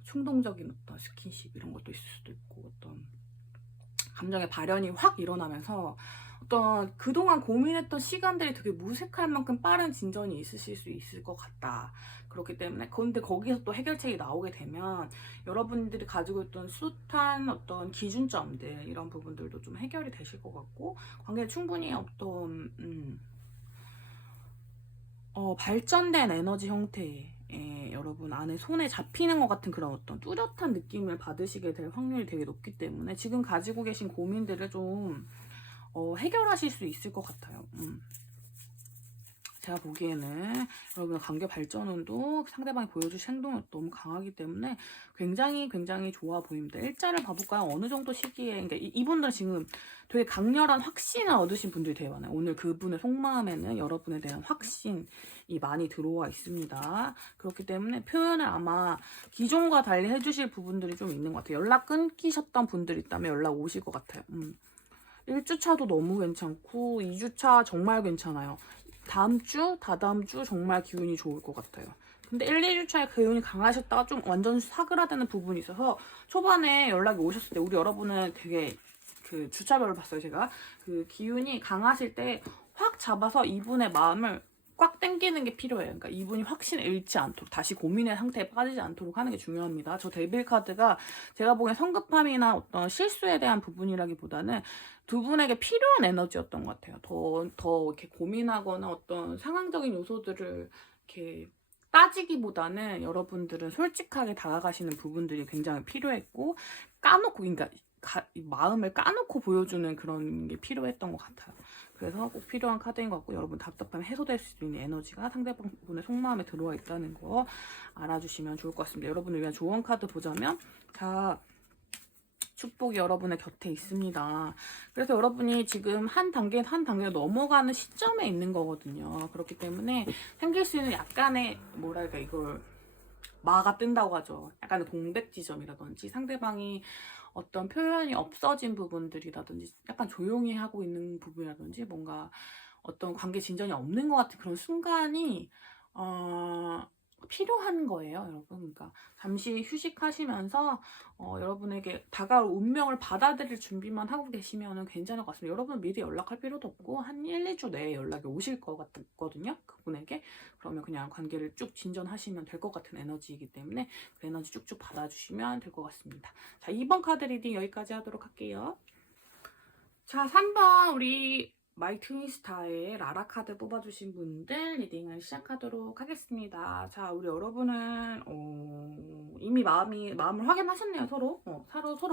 충동적인 어떤 스킨십 이런 것도 있을 수도 있고 어떤 감정의 발현이 확 일어나면서 어떤 그동안 고민했던 시간들이 되게 무색할 만큼 빠른 진전이 있으실 수 있을 것 같다. 그렇기 때문에 근데 거기서 또 해결책이 나오게 되면 여러분들이 가지고 있던 숱한 어떤 기준점들 이런 부분들도 좀 해결이 되실 것 같고 관계에 충분히 어떤 발전된 에너지 형태의 여러분 안에 손에 잡히는 것 같은 그런 어떤 뚜렷한 느낌을 받으시게 될 확률이 되게 높기 때문에 지금 가지고 계신 고민들을 좀 해결하실 수 있을 것 같아요. 제가 보기에는 여러분의 관계 발전운도 상대방이 보여주신 행동이 너무 강하기 때문에 굉장히 좋아 보입니다. 일자를 봐볼까요? 어느 정도 시기에 그러니까 이분들은 지금 되게 강렬한 확신을 얻으신 분들이 되게 많아요. 오늘 그분의 속마음에는 여러분에 대한 확신이 많이 들어와 있습니다. 그렇기 때문에 표현을 아마 기존과 달리 해주실 부분들이 좀 있는 것 같아요. 연락 끊기셨던 분들 있다면 연락 오실 것 같아요. 1주차도 너무 괜찮고 2주차 정말 괜찮아요. 다음 주, 다다음 주 정말 기운이 좋을 것 같아요. 근데 1, 2주차에 기운이 강하셨다가 좀 완전 사그라드는 부분이 있어서 초반에 연락이 오셨을 때 우리 여러분은 되게 그 주차별을 봤어요. 제가 그 기운이 강하실 때 확 잡아서 이분의 마음을 꽉 당기는 게 필요해요. 그러니까 이분이 확신을 잃지 않도록 다시 고민의 상태에 빠지지 않도록 하는 게 중요합니다. 저 데빌 카드가 제가 보기엔 성급함이나 어떤 실수에 대한 부분이라기보다는 두 분에게 필요한 에너지였던 것 같아요. 더 이렇게 고민하거나 어떤 상황적인 요소들을 이렇게 따지기보다는 여러분들은 솔직하게 다가가시는 부분들이 굉장히 필요했고 까놓고 그러니까 마음을 까놓고 보여주는 그런 게 필요했던 것 같아요. 그래서 꼭 필요한 카드인 것 같고 여러분 답답함이 해소될 수 있는 에너지가 상대방분의 속마음에 들어와 있다는 거 알아주시면 좋을 것 같습니다. 여러분을 위한 조언 카드 보자면 자 축복이 여러분의 곁에 있습니다. 그래서 여러분이 지금 한 단계 넘어가는 시점에 있는 거거든요. 그렇기 때문에 생길 수 있는 약간의 뭐랄까 이걸 마가 뜬다고 하죠. 약간의 공백 지점이라든지 상대방이 어떤 표현이 없어진 부분들이라든지 약간 조용히 하고 있는 부분이라든지 뭔가 어떤 관계 진전이 없는 것 같은 그런 순간이 필요한 거예요, 여러분. 그러니까 잠시 휴식하시면서 여러분에게 다가올 운명을 받아들일 준비만 하고 계시면 괜찮을 것 같습니다. 여러분 미리 연락할 필요도 없고 한 1, 2주 내에 연락이 오실 것 같거든요, 그분에게. 그러면 그냥 관계를 쭉 진전하시면 될 것 같은 에너지이기 때문에 그 에너지 쭉쭉 받아주시면 될 것 같습니다. 자, 2번 카드 리딩 여기까지 하도록 할게요. 자, 3번 우리 마이 트윈스타의 라라 카드 뽑아주신 분들 리딩을 시작하도록 하겠습니다. 자, 우리 여러분은 이미 마음을 확인하셨네요. 서로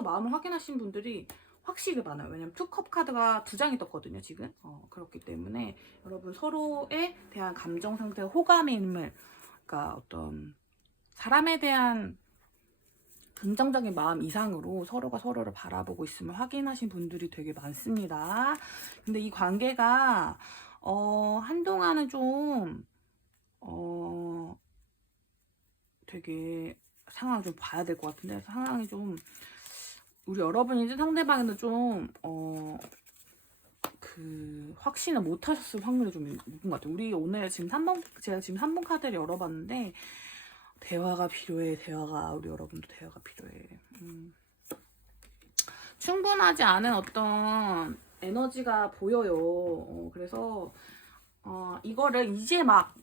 마음을 확인하신 분들이 확실히 많아요. 왜냐면 투컵 카드가 2장이 떴거든요, 지금. 그렇기 때문에 여러분 서로에 대한 감정 상태가 호감임을, 그러니까 어떤 사람에 대한 긍정적인 마음 이상으로 서로가 서로를 바라보고 있음을 확인하신 분들이 되게 많습니다. 근데 이 관계가 한동안은 좀 되게 상황을 좀 봐야 될 것 같은데 상황이 좀 우리 여러분이든 상대방이든 좀 그 확신을 못 하셨을 확률이 좀 높은 것 같아요. 우리 오늘 지금 제가 지금 3번 카드를 열어봤는데 대화가 필요해. 우리 여러분도 대화가 필요해. 충분하지 않은 어떤 에너지가 보여요. 그래서 이거를 이제 막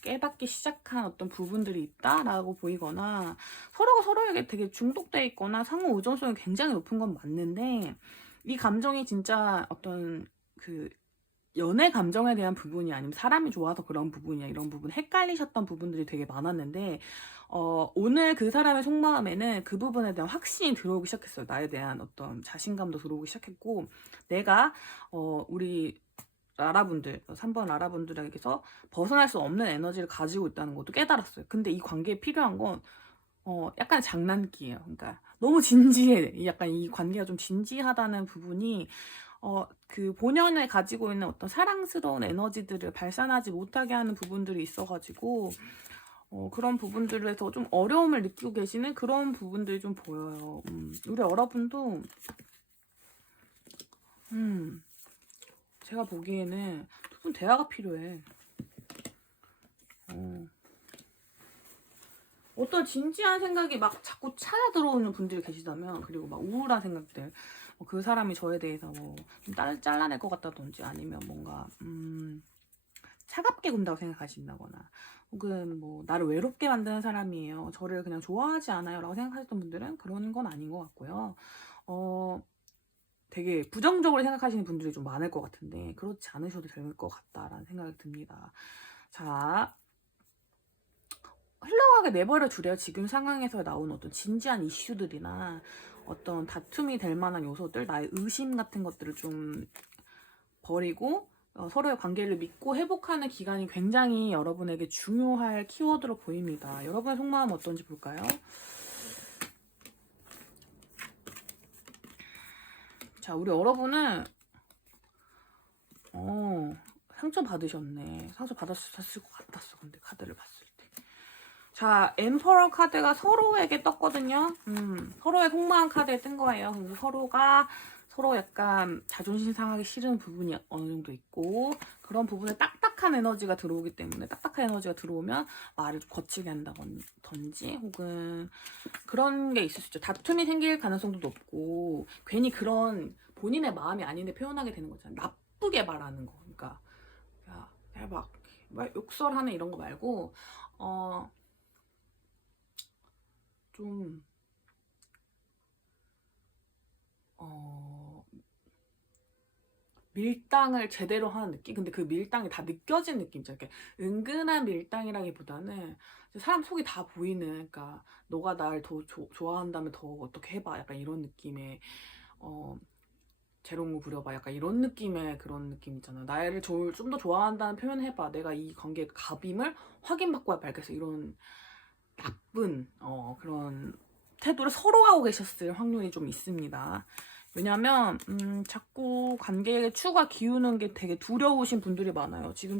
깨닫기 시작한 어떤 부분들이 있다라고 보이거나 서로가 서로에게 되게 중독돼 있거나 상호 의존성이 굉장히 높은 건 맞는데 이 감정이 진짜 어떤 그 연애 감정에 대한 부분이 아니면 사람이 좋아서 그런 부분이야 이런 부분 헷갈리셨던 부분들이 되게 많았는데 오늘 그 사람의 속마음에는 그 부분에 대한 확신이 들어오기 시작했어요. 나에 대한 어떤 자신감도 들어오기 시작했고 내가 우리 라라분들 3번 라라분들에게서 벗어날 수 없는 에너지를 가지고 있다는 것도 깨달았어요. 근데 이 관계에 필요한 건 약간 장난기예요. 그러니까 너무 진지해. 약간 이 관계가 좀 진지하다는 부분이 그 본연에 가지고 있는 어떤 사랑스러운 에너지들을 발산하지 못하게 하는 부분들이 있어가지고 그런 부분들에서 좀 어려움을 느끼고 계시는 그런 부분들이 좀 보여요. 우리 여러분도 제가 보기에는 두 분 대화가 필요해. 어떤 진지한 생각이 막 자꾸 찾아 들어오는 분들이 계시다면, 그리고 막 우울한 생각들, 그 사람이 저에 대해서 좀 잘라낼 것 같다든지, 아니면 뭔가 차갑게 군다고 생각하신다거나, 혹은 뭐 나를 외롭게 만드는 사람이에요, 저를 그냥 좋아하지 않아요 라고 생각하셨던 분들은 그런 건 아닌 것 같고요. 되게 부정적으로 생각하시는 분들이 좀 많을 것 같은데, 그렇지 않으셔도 될 것 같다라는 생각이 듭니다. 자, 흘러가게 내버려 두래요. 지금 상황에서 나온 어떤 진지한 이슈들이나 어떤 다툼이 될 만한 요소들, 나의 의심 같은 것들을 좀 버리고 서로의 관계를 믿고 회복하는 기간이 굉장히 여러분에게 중요할 키워드로 보입니다. 여러분의 속마음 어떤지 볼까요? 자, 우리 여러분은 상처 받으셨네. 상처 받았을 것 같았어. 근데 카드를 봤을 때. 자, 엠퍼러 카드가 서로에게 떴거든요. 서로의 속마음 카드에 뜬 거예요. 그래서 서로가 서로 약간 자존심 상하기 싫은 부분이 어느 정도 있고, 그런 부분에 딱딱한 에너지가 들어오기 때문에, 딱딱한 에너지가 들어오면 말을 좀 거칠게 한다든지, 혹은 그런 게 있을 수 있죠. 다툼이 생길 가능성도 높고, 괜히 그런 본인의 마음이 아닌데 표현하게 되는 거잖아요. 나쁘게 말하는 거. 그러니까 야, 막 욕설하는 이런 거 말고 좀 밀당을 제대로 하는 느낌? 근데 그 밀당이 다 느껴진 느낌이죠. 이렇게 은근한 밀당이라기보다는 사람 속이 다 보이는, 그러니까 너가 날 더 좋아한다면 더 어떻게 해봐, 약간 이런 느낌의 재롱을 부려봐, 약간 이런 느낌의 그런 느낌 있잖아. 나를 좀 더 좋아한다는 표현해봐, 내가 이 관계의 갑임을 확인받고야 말겠어, 이런 나쁜 그런 태도를 서로 하고 계셨을 확률이 좀 있습니다. 왜냐면 자꾸 관계의 추가 기우는 게 되게 두려우신 분들이 많아요. 지금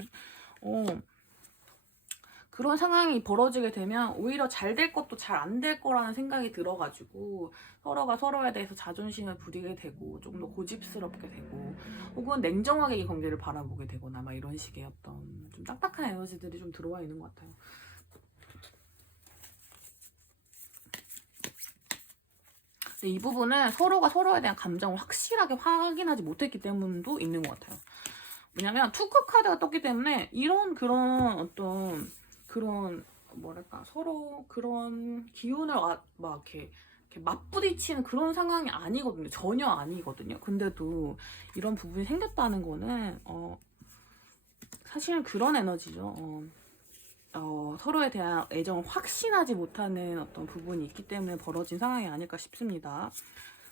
그런 상황이 벌어지게 되면 오히려 잘 될 것도 잘 안 될 거라는 생각이 들어가지고 서로가 서로에 대해서 자존심을 부리게 되고 조금 더 고집스럽게 되고, 혹은 냉정하게 이 관계를 바라보게 되거나 막 이런 식의 어떤 좀 딱딱한 에너지들이 좀 들어와 있는 것 같아요. 근데 이 부분은 서로가 서로에 대한 감정을 확실하게 확인하지 못했기 때문도 있는 것 같아요. 왜냐면 투컵 카드가 떴기 때문에 이런 그런 어떤 그런 뭐랄까 서로 그런 기운을 막 이렇게 맞부딪히는 그런 상황이 아니거든요. 전혀 아니거든요. 근데도 이런 부분이 생겼다는 거는 사실은 그런 에너지죠. 서로에 대한 애정을 확신하지 못하는 어떤 부분이 있기 때문에 벌어진 상황이 아닐까 싶습니다.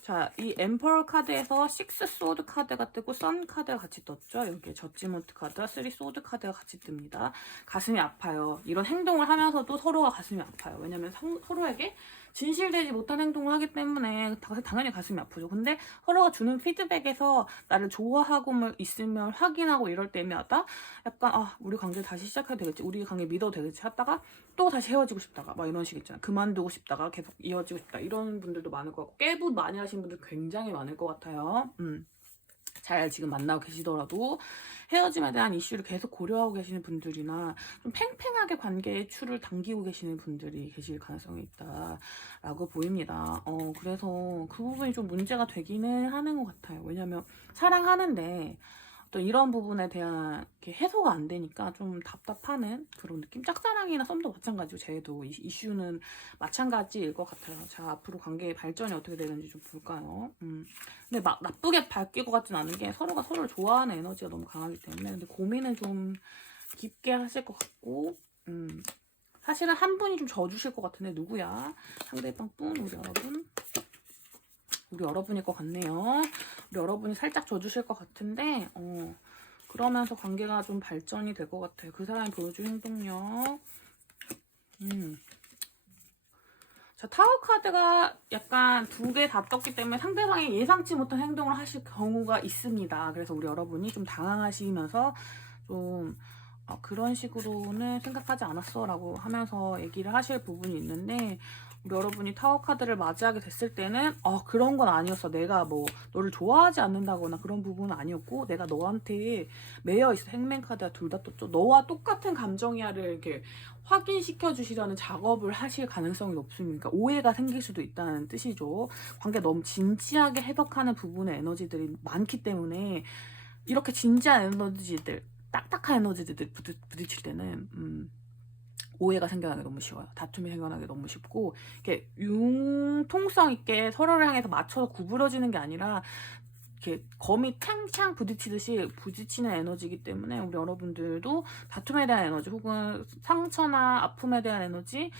자, 이 엠퍼러 카드에서 6 소드 카드가 뜨고 선 카드가 같이 떴죠. 여기에 저지먼트 카드와 3 소드 카드가 같이 뜹니다. 가슴이 아파요. 이런 행동을 하면서도 서로가 가슴이 아파요. 왜냐면 서로에게 진실되지 못한 행동을 하기 때문에 당연히 가슴이 아프죠. 근데 서로가 주는 피드백에서 나를 좋아하고 있으면 확인하고 이럴 때마다 약간 우리 관계 다시 시작해도 되겠지, 우리 관계 믿어도 되겠지 하다가 또 다시 헤어지고 싶다가 막 이런 식 있잖아요. 그만두고 싶다가 계속 이어지고 싶다, 이런 분들도 많을 것 같고, 깨부 많이 하신 분들 굉장히 많을 것 같아요. 잘 지금 만나고 계시더라도 헤어짐에 대한 이슈를 계속 고려하고 계시는 분들이나 좀 팽팽하게 관계의 추를 당기고 계시는 분들이 계실 가능성이 있다라고 보입니다. 그래서 그 부분이 좀 문제가 되기는 하는 것 같아요. 왜냐면 사랑하는데 또 이런 부분에 대한 해소가 안 되니까 좀 답답하는 그런 느낌? 짝사랑이나 썸도 마찬가지고, 쟤도 이슈는 마찬가지일 것 같아요. 자, 앞으로 관계의 발전이 어떻게 되는지 좀 볼까요? 근데 막 나쁘게 바뀔 것 같진 않은 게, 서로가 서로를 좋아하는 에너지가 너무 강하기 때문에. 근데 고민은 좀 깊게 하실 것 같고, 사실은 한 분이 좀 져주실 것 같은데 누구야? 상대방 분, 우리 여러분일 것 같네요. 우리 여러분이 살짝 져주실 것 같은데 그러면서 관계가 좀 발전이 될 것 같아요. 그 사람이 보여준 행동력. 자, 타워 카드가 약간 두 개 다 떴기 때문에 상대방이 예상치 못한 행동을 하실 경우가 있습니다. 그래서 우리 여러분이 좀 당황하시면서 좀 그런 식으로는 생각하지 않았어 라고 하면서 얘기를 하실 부분이 있는데, 우리 여러분이 타워 카드를 맞이하게 됐을 때는 그런 건 아니었어. 내가 뭐 너를 좋아하지 않는다거나 그런 부분은 아니었고, 내가 너한테 매여 있어. 행맨 카드가 둘 다 떴죠. 너와 똑같은 감정이야를 이렇게 확인시켜 주시려는 작업을 하실 가능성이 높습니다. 오해가 생길 수도 있다는 뜻이죠. 관계 너무 진지하게 해석하는 부분의 에너지들이 많기 때문에, 이렇게 진지한 에너지들, 딱딱한 에너지들 부딪힐 때는 오해가 생겨나기 너무 쉬워요. 다툼이 생겨나기 너무 쉽고, 이렇게 융통성 있게 서로를 향해서 맞춰서 구부러지는 게 아니라 이렇게 거미 탕탕 부딪히듯이 부딪히는 에너지이기 때문에, 우리 여러분들도 다툼에 대한 에너지 혹은 상처나 아픔에 대한 에너지,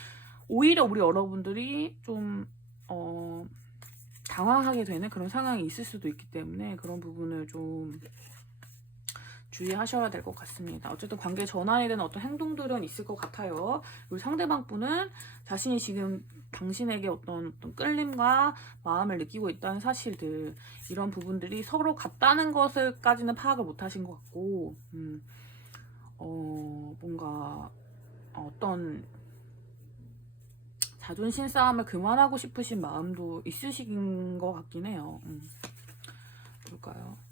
오히려 우리 여러분들이 좀 당황하게 되는 그런 상황이 있을 수도 있기 때문에, 그런 부분을 좀 주의하셔야 될 것 같습니다. 어쨌든 관계 전환이 되는 어떤 행동들은 있을 것 같아요. 그리고 상대방 분은 자신이 지금 당신에게 어떤 끌림과 마음을 느끼고 있다는 사실들, 이런 부분들이 서로 같다는 것을까지는 파악을 못 하신 것 같고, 뭔가 어떤 자존심 싸움을 그만하고 싶으신 마음도 있으신 것 같긴 해요. 그럴까요?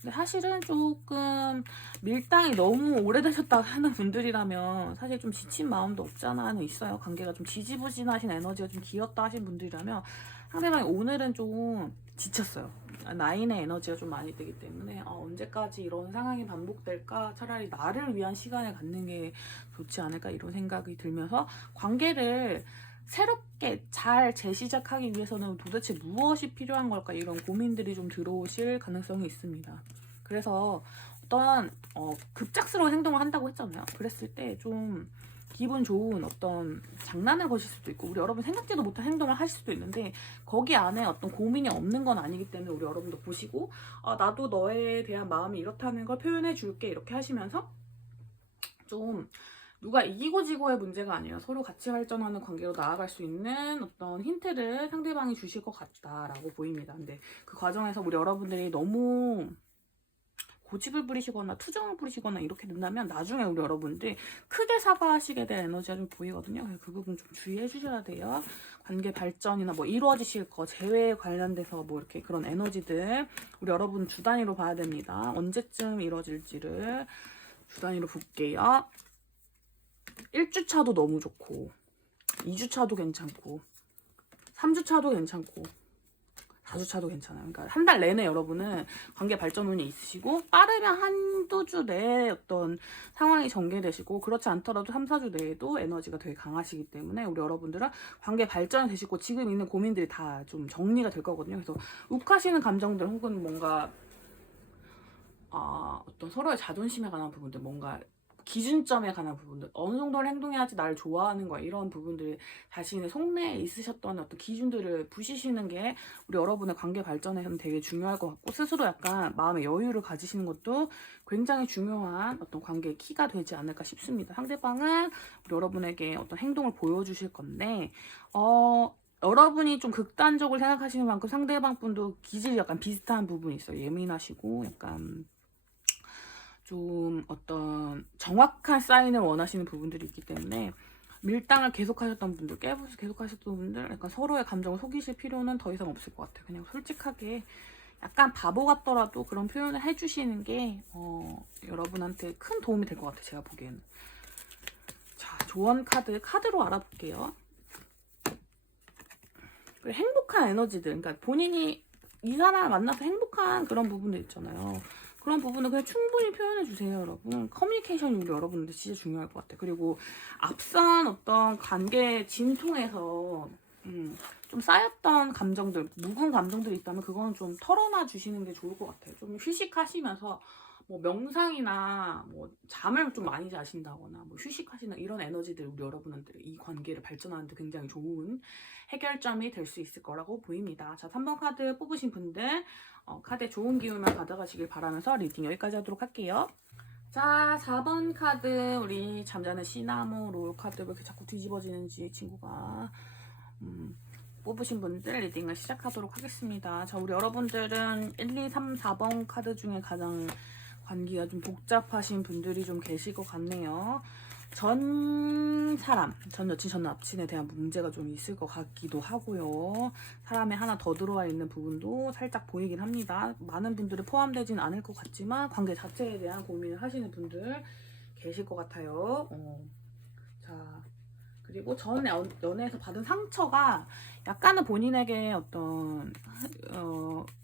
근데 사실은 조금 밀당이 너무 오래되셨다 하는 분들이라면 사실 좀 지친 마음도 없잖아는 있어요. 관계가 좀 지지부진하신 에너지가 좀 길었다 하신 분들이라면, 상대방이 오늘은 좀 지쳤어요. 나인의 에너지가 좀 많이 되기 때문에 언제까지 이런 상황이 반복될까, 차라리 나를 위한 시간을 갖는 게 좋지 않을까, 이런 생각이 들면서, 관계를 새롭게 잘 재시작하기 위해서는 도대체 무엇이 필요한 걸까, 이런 고민들이 좀 들어오실 가능성이 있습니다. 그래서 어떤 급작스러운 행동을 한다고 했잖아요. 그랬을 때 좀 기분 좋은 어떤 장난을 거실 수도 있고, 우리 여러분 생각지도 못한 행동을 하실 수도 있는데, 거기 안에 어떤 고민이 없는 건 아니기 때문에 우리 여러분도 보시고, 나도 너에 대한 마음이 이렇다는 걸 표현해 줄게, 이렇게 하시면서 좀 누가 이기고 지고의 문제가 아니라 서로 같이 발전하는 관계로 나아갈 수 있는 어떤 힌트를 상대방이 주실 것 같다라고 보입니다. 근데 그 과정에서 우리 여러분들이 너무 고집을 부리시거나 투정을 부리시거나 이렇게 된다면 나중에 우리 여러분들이 크게 사과하시게 될 에너지가 좀 보이거든요. 그 부분 좀 주의해 주셔야 돼요. 관계 발전이나 뭐 이루어지실 거, 재회에 관련돼서 뭐 이렇게 그런 에너지들 우리 여러분 주 단위로 봐야 됩니다. 언제쯤 이루어질지를 주 단위로 볼게요. 1주차도 너무 좋고, 2주차도 괜찮고, 3주차도 괜찮고, 4주차도 괜찮아요. 그러니까 한 달 내내 여러분은 관계 발전 운이 있으시고, 빠르면 한두 주 내에 어떤 상황이 전개되시고, 그렇지 않더라도 3, 4주 내에도 에너지가 되게 강하시기 때문에 우리 여러분들은 관계 발전이 되시고 지금 있는 고민들이 다 좀 정리가 될 거거든요. 그래서 욱하시는 감정들 혹은 뭔가 어떤 서로의 자존심에 관한 부분들, 뭔가 기준점에 관한 부분들, 어느 정도를 행동해야지 나를 좋아하는 거야, 이런 부분들, 자신의 속내에 있으셨던 어떤 기준들을 부시시는 게 우리 여러분의 관계 발전에서는 되게 중요할 것 같고, 스스로 약간 마음의 여유를 가지시는 것도 굉장히 중요한 어떤 관계의 키가 되지 않을까 싶습니다. 상대방은 우리 여러분에게 어떤 행동을 보여주실 건데, 여러분이 좀 극단적으로 생각하시는 만큼 상대방 분도 기질이 약간 비슷한 부분이 있어요. 예민하시고 약간 좀 어떤 정확한 사인을 원하시는 부분들이 있기 때문에, 밀당을 계속하셨던 분들, 깨부수 계속하셨던 분들, 약간 서로의 감정을 속이실 필요는 더 이상 없을 것 같아요. 그냥 솔직하게 약간 바보 같더라도 그런 표현을 해주시는 게 여러분한테 큰 도움이 될 것 같아요. 제가 보기에는. 자, 조언 카드로 알아볼게요. 그리고 행복한 에너지들, 그러니까 본인이 이 사람을 만나서 행복한 그런 부분들 있잖아요. 그런 부분을 그냥 충분히 표현해 주세요, 여러분. 커뮤니케이션이 우리 여러분들 진짜 중요할 것 같아요. 그리고 앞선 어떤 관계 진통에서 좀 쌓였던 감정들, 묵은 감정들이 있다면 그거는 좀 털어놔 주시는 게 좋을 것 같아요. 좀 휴식하시면서 뭐 명상이나 뭐 잠을 좀 많이 자신다거나 뭐 휴식하시는 이런 에너지들, 우리 여러분한테 이 관계를 발전하는데 굉장히 좋은 해결점이 될 수 있을 거라고 보입니다. 자, 3번 카드 뽑으신 분들 카드에 좋은 기운만 받아가시길 바라면서 리딩 여기까지 하도록 할게요. 자, 4번 카드 우리 잠자는 시나모 롤 카드 왜 이렇게 자꾸 뒤집어지는지 친구가 뽑으신 분들 리딩을 시작하도록 하겠습니다. 자, 우리 여러분들은 1, 2, 3, 4번 카드 중에 가장 관계가 좀 복잡하신 분들이 좀 계실 것 같네요. 전 사람, 전 여친, 전 남친에 대한 문제가 좀 있을 것 같기도 하고요. 사람에 하나 더 들어와 있는 부분도 살짝 보이긴 합니다. 많은 분들이 포함되진 않을 것 같지만 관계 자체에 대한 고민을 하시는 분들 계실 것 같아요. 자, 그리고 전 연애에서 받은 상처가 약간은 본인에게 어떤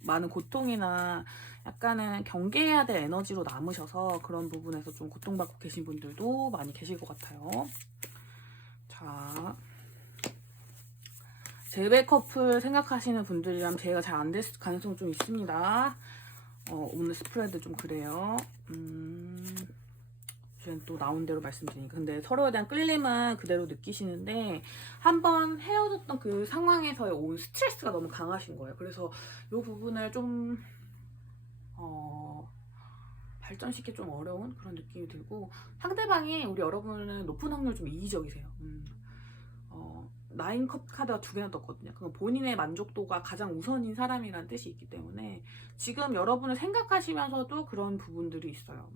많은 고통이나 약간은 경계해야 될 에너지로 남으셔서 그런 부분에서 좀 고통받고 계신 분들도 많이 계실 것 같아요. 자, 재배 커플 생각하시는 분들이라면 재회가 잘 안 될 가능성이 좀 있습니다. 오늘 스프레드 좀 그래요. 저는 또 나온 대로 말씀드리니까. 근데 서로에 대한 끌림은 그대로 느끼시는데 한번 헤어졌던 그 상황에서의 온 스트레스가 너무 강하신 거예요. 그래서 이 부분을 좀 발전시키기 좀 어려운 그런 느낌이 들고, 상대방이 우리 여러분은 높은 확률 좀 이기적이세요. 나인컵 카드가 2개나 떴거든요. 그건 본인의 만족도가 가장 우선인 사람이라는 뜻이 있기 때문에 지금 여러분을 생각하시면서도 그런 부분들이 있어요.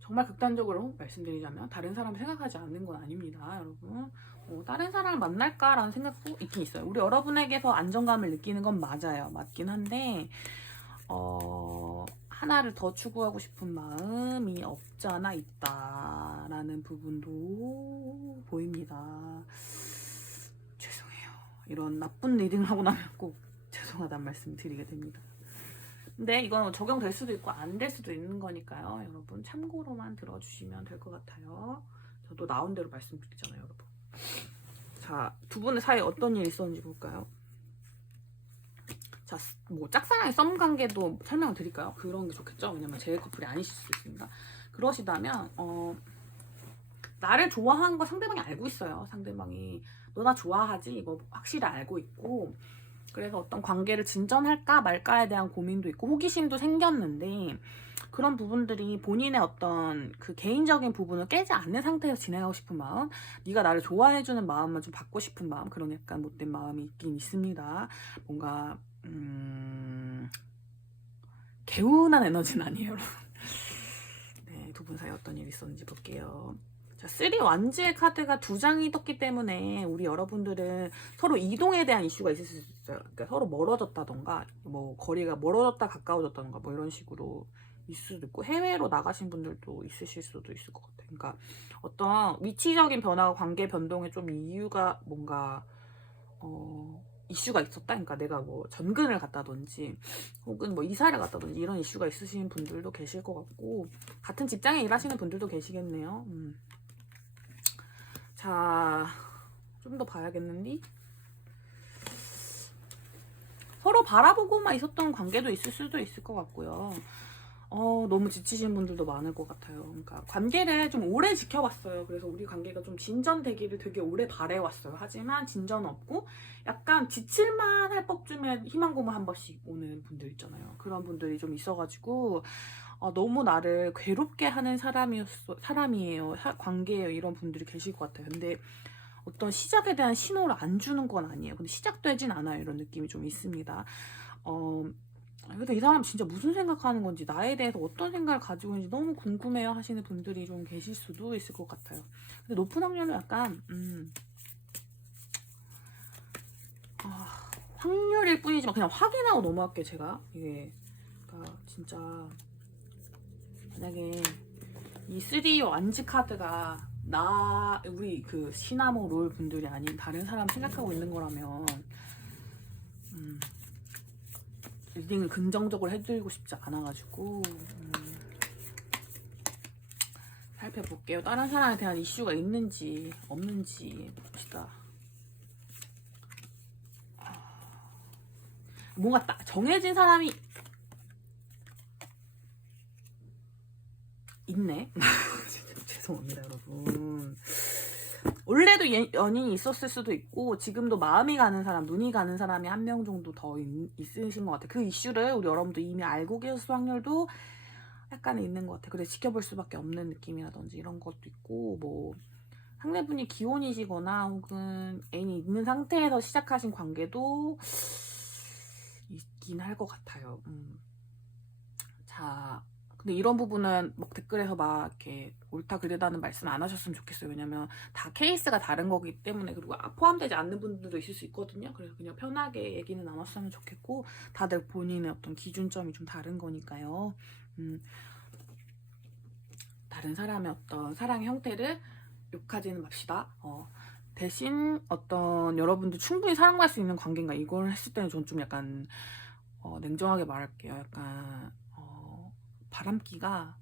정말 극단적으로 말씀드리자면 다른 사람을 생각하지 않는 건 아닙니다, 여러분. 다른 사람을 만날까라는 생각도 있긴 있어요. 우리 여러분에게서 안정감을 느끼는 건 맞아요. 맞긴 한데 하나를 더 추구하고 싶은 마음이 없잖아 있다라는 부분도 보입니다. 죄송해요. 이런 나쁜 리딩을 하고 나면 꼭 죄송하다는 말씀 드리게 됩니다. 근데 이건 적용될 수도 있고 안 될 수도 있는 거니까요. 여러분 참고로만 들어주시면 될 것 같아요. 저도 나온 대로 말씀드리잖아요, 여러분. 자, 두 분의 사이에 어떤 일이 있었는지 볼까요? 자, 뭐 짝사랑의 썸 관계도 설명을 드릴까요? 그런 게 좋겠죠? 왜냐면 제 커플이 아니실 수 있으니까. 그러시다면 나를 좋아하는 거 상대방이 알고 있어요. 상대방이 너 나 좋아하지? 이거 확실히 알고 있고, 그래서 어떤 관계를 진전할까 말까에 대한 고민도 있고 호기심도 생겼는데 그런 부분들이 본인의 어떤 그 개인적인 부분을 깨지 않는 상태에서 진행하고 싶은 마음, 네가 나를 좋아해주는 마음만 좀 받고 싶은 마음, 그런 약간 못된 마음이 있긴 있습니다. 뭔가 개운한 에너지는 아니에요, 여러분. 네, 두 분 사이에 어떤 일이 있었는지 볼게요. 자, 3 완즈의 카드가 2장이 떴기 때문에 우리 여러분들은 서로 이동에 대한 이슈가 있을 수 있어요. 그러니까 서로 멀어졌다던가, 뭐 거리가 멀어졌다 가까워졌다던가, 뭐 이런 식으로 있을 수도 있고, 해외로 나가신 분들도 있으실 수도 있을 것 같아요. 그러니까 어떤 위치적인 변화와 관계 변동에 좀 이유가 뭔가 이슈가 있었다. 그러니까 내가 뭐 전근을 갔다든지 혹은 뭐 이사를 갔다든지 이런 이슈가 있으신 분들도 계실 것 같고, 같은 직장에 일하시는 분들도 계시겠네요. 자, 좀 더 봐야겠는데, 서로 바라보고만 있었던 관계도 있을 수도 있을 것 같고요. 너무 지치신 분들도 많을 것 같아요. 그러니까 관계를 좀 오래 지켜봤어요. 그래서 우리 관계가 좀 진전되기를 되게 오래 바래왔어요. 하지만 진전 없고 약간 지칠만 할 법쯤에 희망고문 한 번씩 오는 분들 있잖아요. 그런 분들이 좀 있어가지고 너무 나를 괴롭게 하는 사람이에요. 관계예요. 이런 분들이 계실 것 같아요. 근데 어떤 시작에 대한 신호를 안 주는 건 아니에요. 근데 시작되진 않아요. 이런 느낌이 좀 있습니다. 근데 이 사람 진짜 무슨 생각하는 건지, 나에 대해서 어떤 생각을 가지고 있는지 너무 궁금해요 하시는 분들이 좀 계실 수도 있을 것 같아요. 근데 높은 확률은 약간 확률일 뿐이지만 그냥 확인하고 넘어갈게요. 제가 이게 그러니까 진짜 만약에 이 3 완즈 카드가 우리 그 시나모 롤 분들이 아닌 다른 사람 생각하고 있는 거라면 리딩을 긍정적으로 해드리고 싶지 않아가지고 살펴볼게요. 다른 사람에 대한 이슈가 있는지 없는지 봅시다. 뭔가 딱 정해진 사람이 있네. 죄송합니다, 여러분. 원래도 연인이 있었을 수도 있고 지금도 마음이 가는 사람, 눈이 가는 사람이 한 명 정도 더 있으신 것 같아요. 그 이슈를 우리 여러분도 이미 알고 계실 확률도 약간은 있는 것 같아요. 그래서 지켜볼 수밖에 없는 느낌이라든지 이런 것도 있고, 뭐 상대분이 기혼이시거나 혹은 애인이 있는 상태에서 시작하신 관계도 있긴 할 것 같아요. 자, 근데 이런 부분은 막 댓글에서 막 이렇게 옳다 그르다는 말씀 안 하셨으면 좋겠어요. 왜냐면 다 케이스가 다른 거기 때문에. 그리고 포함되지 않는 분들도 있을 수 있거든요. 그래서 그냥 편하게 얘기는 나눴으면 좋겠고, 다들 본인의 어떤 기준점이 좀 다른 거니까요. 다른 사람의 어떤 사랑의 형태를 욕하지는 맙시다. 대신 어떤 여러분도 충분히 사랑받을 수 있는 관계인가, 이걸 했을 때는 전 좀 약간 냉정하게 말할게요. 약간 바람기가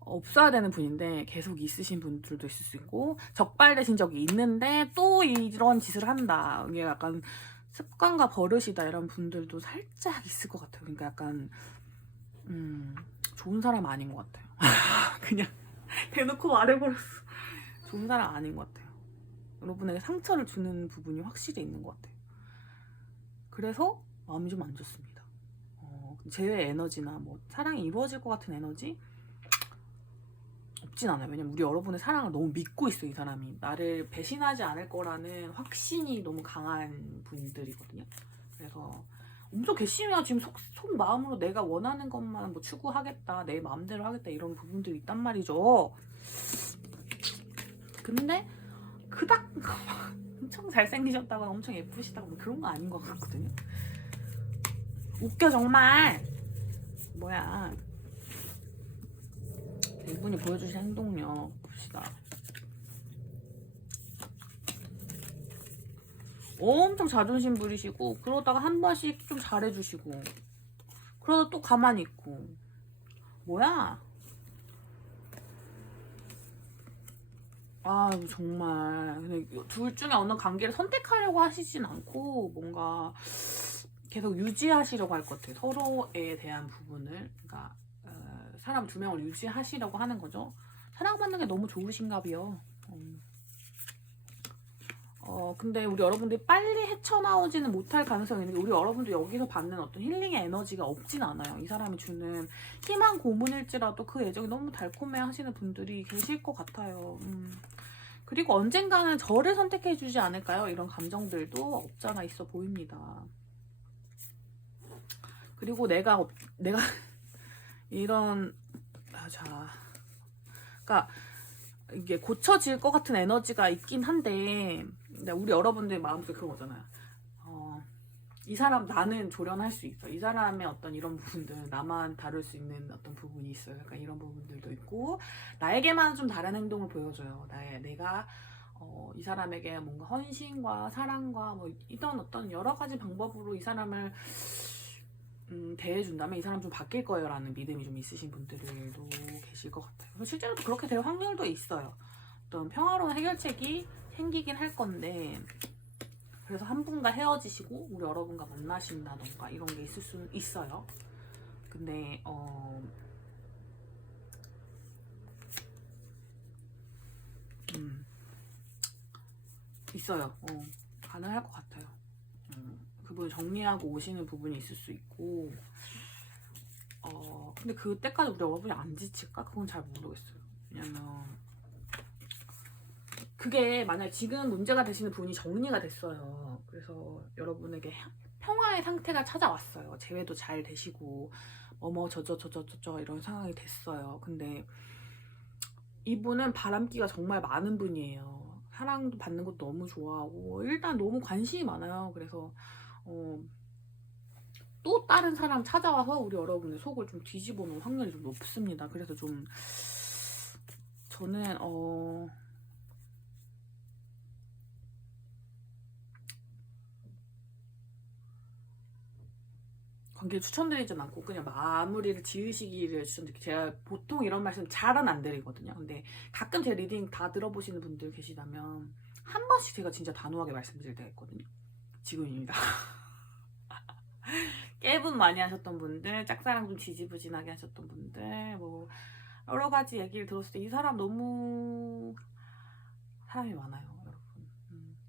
없어야 되는 분인데 계속 있으신 분들도 있을 수 있고, 적발되신 적이 있는데 또 이런 짓을 한다, 이게 약간 습관과 버릇이다, 이런 분들도 살짝 있을 것 같아요. 그러니까 약간 좋은 사람 아닌 것 같아요. 그냥 대놓고 말해버렸어. 좋은 사람 아닌 것 같아요. 여러분에게 상처를 주는 부분이 확실히 있는 것 같아요. 그래서 마음이 좀 안 좋습니다. 제외 에너지나 뭐 사랑이 이루어질 것 같은 에너지 없진 않아요. 왜냐면 우리 여러분의 사랑을 너무 믿고 있어요. 이 사람이 나를 배신하지 않을 거라는 확신이 너무 강한 분들이거든요. 그래서 엄청 괘씸해요. 지금 속 마음으로 내가 원하는 것만 뭐 추구하겠다, 내 마음대로 하겠다, 이런 부분들이 있단 말이죠. 근데 그닥 엄청 잘생기셨다고, 엄청 예쁘시다고 뭐 그런 거 아닌 것 같거든요. 웃겨 정말. 뭐야, 이분이 보여주신 행동력 봅시다. 엄청 자존심 부리시고, 그러다가 한 번씩 좀 잘해주시고, 그러다 또 가만히 있고. 뭐야? 아, 정말. 근데 둘 중에 어느 관계를 선택하려고 하시진 않고 뭔가 계속 유지하시려고 할 것 같아요. 서로에 대한 부분을. 그러니까 사람 두 명을 유지하시려고 하는 거죠. 사랑받는 게 너무 좋으신가 봐요. 근데 우리 여러분들이 빨리 헤쳐나오지는 못할 가능성이 있는 게, 우리 여러분도 여기서 받는 어떤 힐링의 에너지가 없진 않아요. 이 사람이 주는 희망 고문일지라도 그 애정이 너무 달콤해 하시는 분들이 계실 것 같아요. 그리고 언젠가는 저를 선택해 주지 않을까요? 이런 감정들도 없잖아 있어 보입니다. 그리고 내가 이런 그러니까 이게 고쳐질 것 같은 에너지가 있긴 한데, 우리 여러분들 마음속에 그런 거잖아요. 이 사람 나는 조련할 수 있어. 이 사람의 어떤 이런 부분들 나만 다룰 수 있는 어떤 부분이 있어요. 약간 이런 부분들도 있고, 나에게만 좀 다른 행동을 보여줘요. 내가 이 사람에게 뭔가 헌신과 사랑과 뭐 이런 어떤 여러 가지 방법으로 이 사람을 대해준다면 이 사람 좀 바뀔 거예요 라는 믿음이 좀 있으신 분들도 계실 것 같아요. 그래서 실제로 그렇게 될 확률도 있어요. 어떤 평화로운 해결책이 생기긴 할 건데, 그래서 한 분과 헤어지시고 우리 여러분과 만나신다던가 이런 게 있을 수는 있어요. 근데 있어요. 가능할 것 같아요. 그분을 정리하고 오시는 부분이 있을 수 있고, 근데 그때까지 우리 여러분이 안 지칠까? 그건 잘 모르겠어요. 왜냐면 그게 만약 지금 문제가 되시는 분이 정리가 됐어요. 그래서 여러분에게 평화의 상태가 찾아왔어요. 재회도 잘 되시고 저저 이런 상황이 됐어요. 근데 이분은 바람기가 정말 많은 분이에요. 사랑도 받는 것도 너무 좋아하고 일단 너무 관심이 많아요. 그래서 또 다른 사람 찾아와서 우리 여러분의 속을 좀 뒤집어 놓을 확률이 좀 높습니다. 그래서 좀 저는 관계를 추천드리진 않고 그냥 마무리를 지으시기를 추천드릴게요. 제가 보통 이런 말씀 잘은 안 드리거든요. 근데 가끔 제 리딩 다 들어보시는 분들 계시다면 한 번씩 제가 진짜 단호하게 말씀드릴 때가 있거든요. 지금입니다. 깨분 많이 하셨던 분들, 짝사랑 좀 지지부진하게 하셨던 분들, 뭐 여러 가지 얘기를 들었을 때 이 사람 너무 사람이 많아요, 여러분.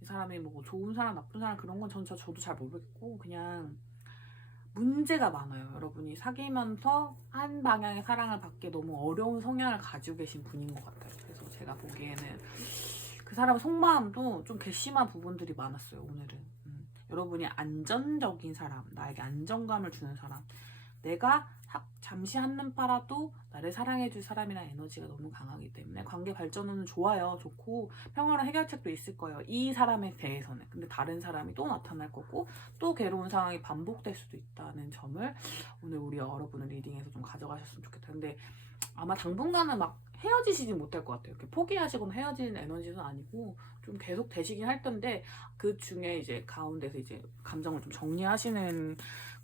이 사람이 뭐 좋은 사람, 나쁜 사람 그런 건 저도 잘 모르겠고, 그냥 문제가 많아요. 여러분이 사귀면서 한 방향의 사랑을 받기 너무 어려운 성향을 가지고 계신 분인 것 같아요. 그래서 제가 보기에는 그 사람의 속마음도 좀 괘씸한 부분들이 많았어요. 오늘은 여러분이 안전적인 사람, 나에게 안정감을 주는 사람, 내가 잠시 한눈파라도 나를 사랑해줄 사람이란 에너지가 너무 강하기 때문에 관계 발전은 좋아요. 좋고 평화로운 해결책도 있을 거예요. 이 사람에 대해서는. 근데 다른 사람이 또 나타날 거고 또 괴로운 상황이 반복될 수도 있다는 점을 오늘 우리 여러분의 리딩에서 좀 가져가셨으면 좋겠다. 근데 아마 당분간은 막 헤어지시진 못할 것 같아요. 이렇게 포기하시거나 헤어지는 에너지는 아니고 좀 계속 되시긴 할 텐데 그 중에 이제 가운데서 이제 감정을 좀 정리하시는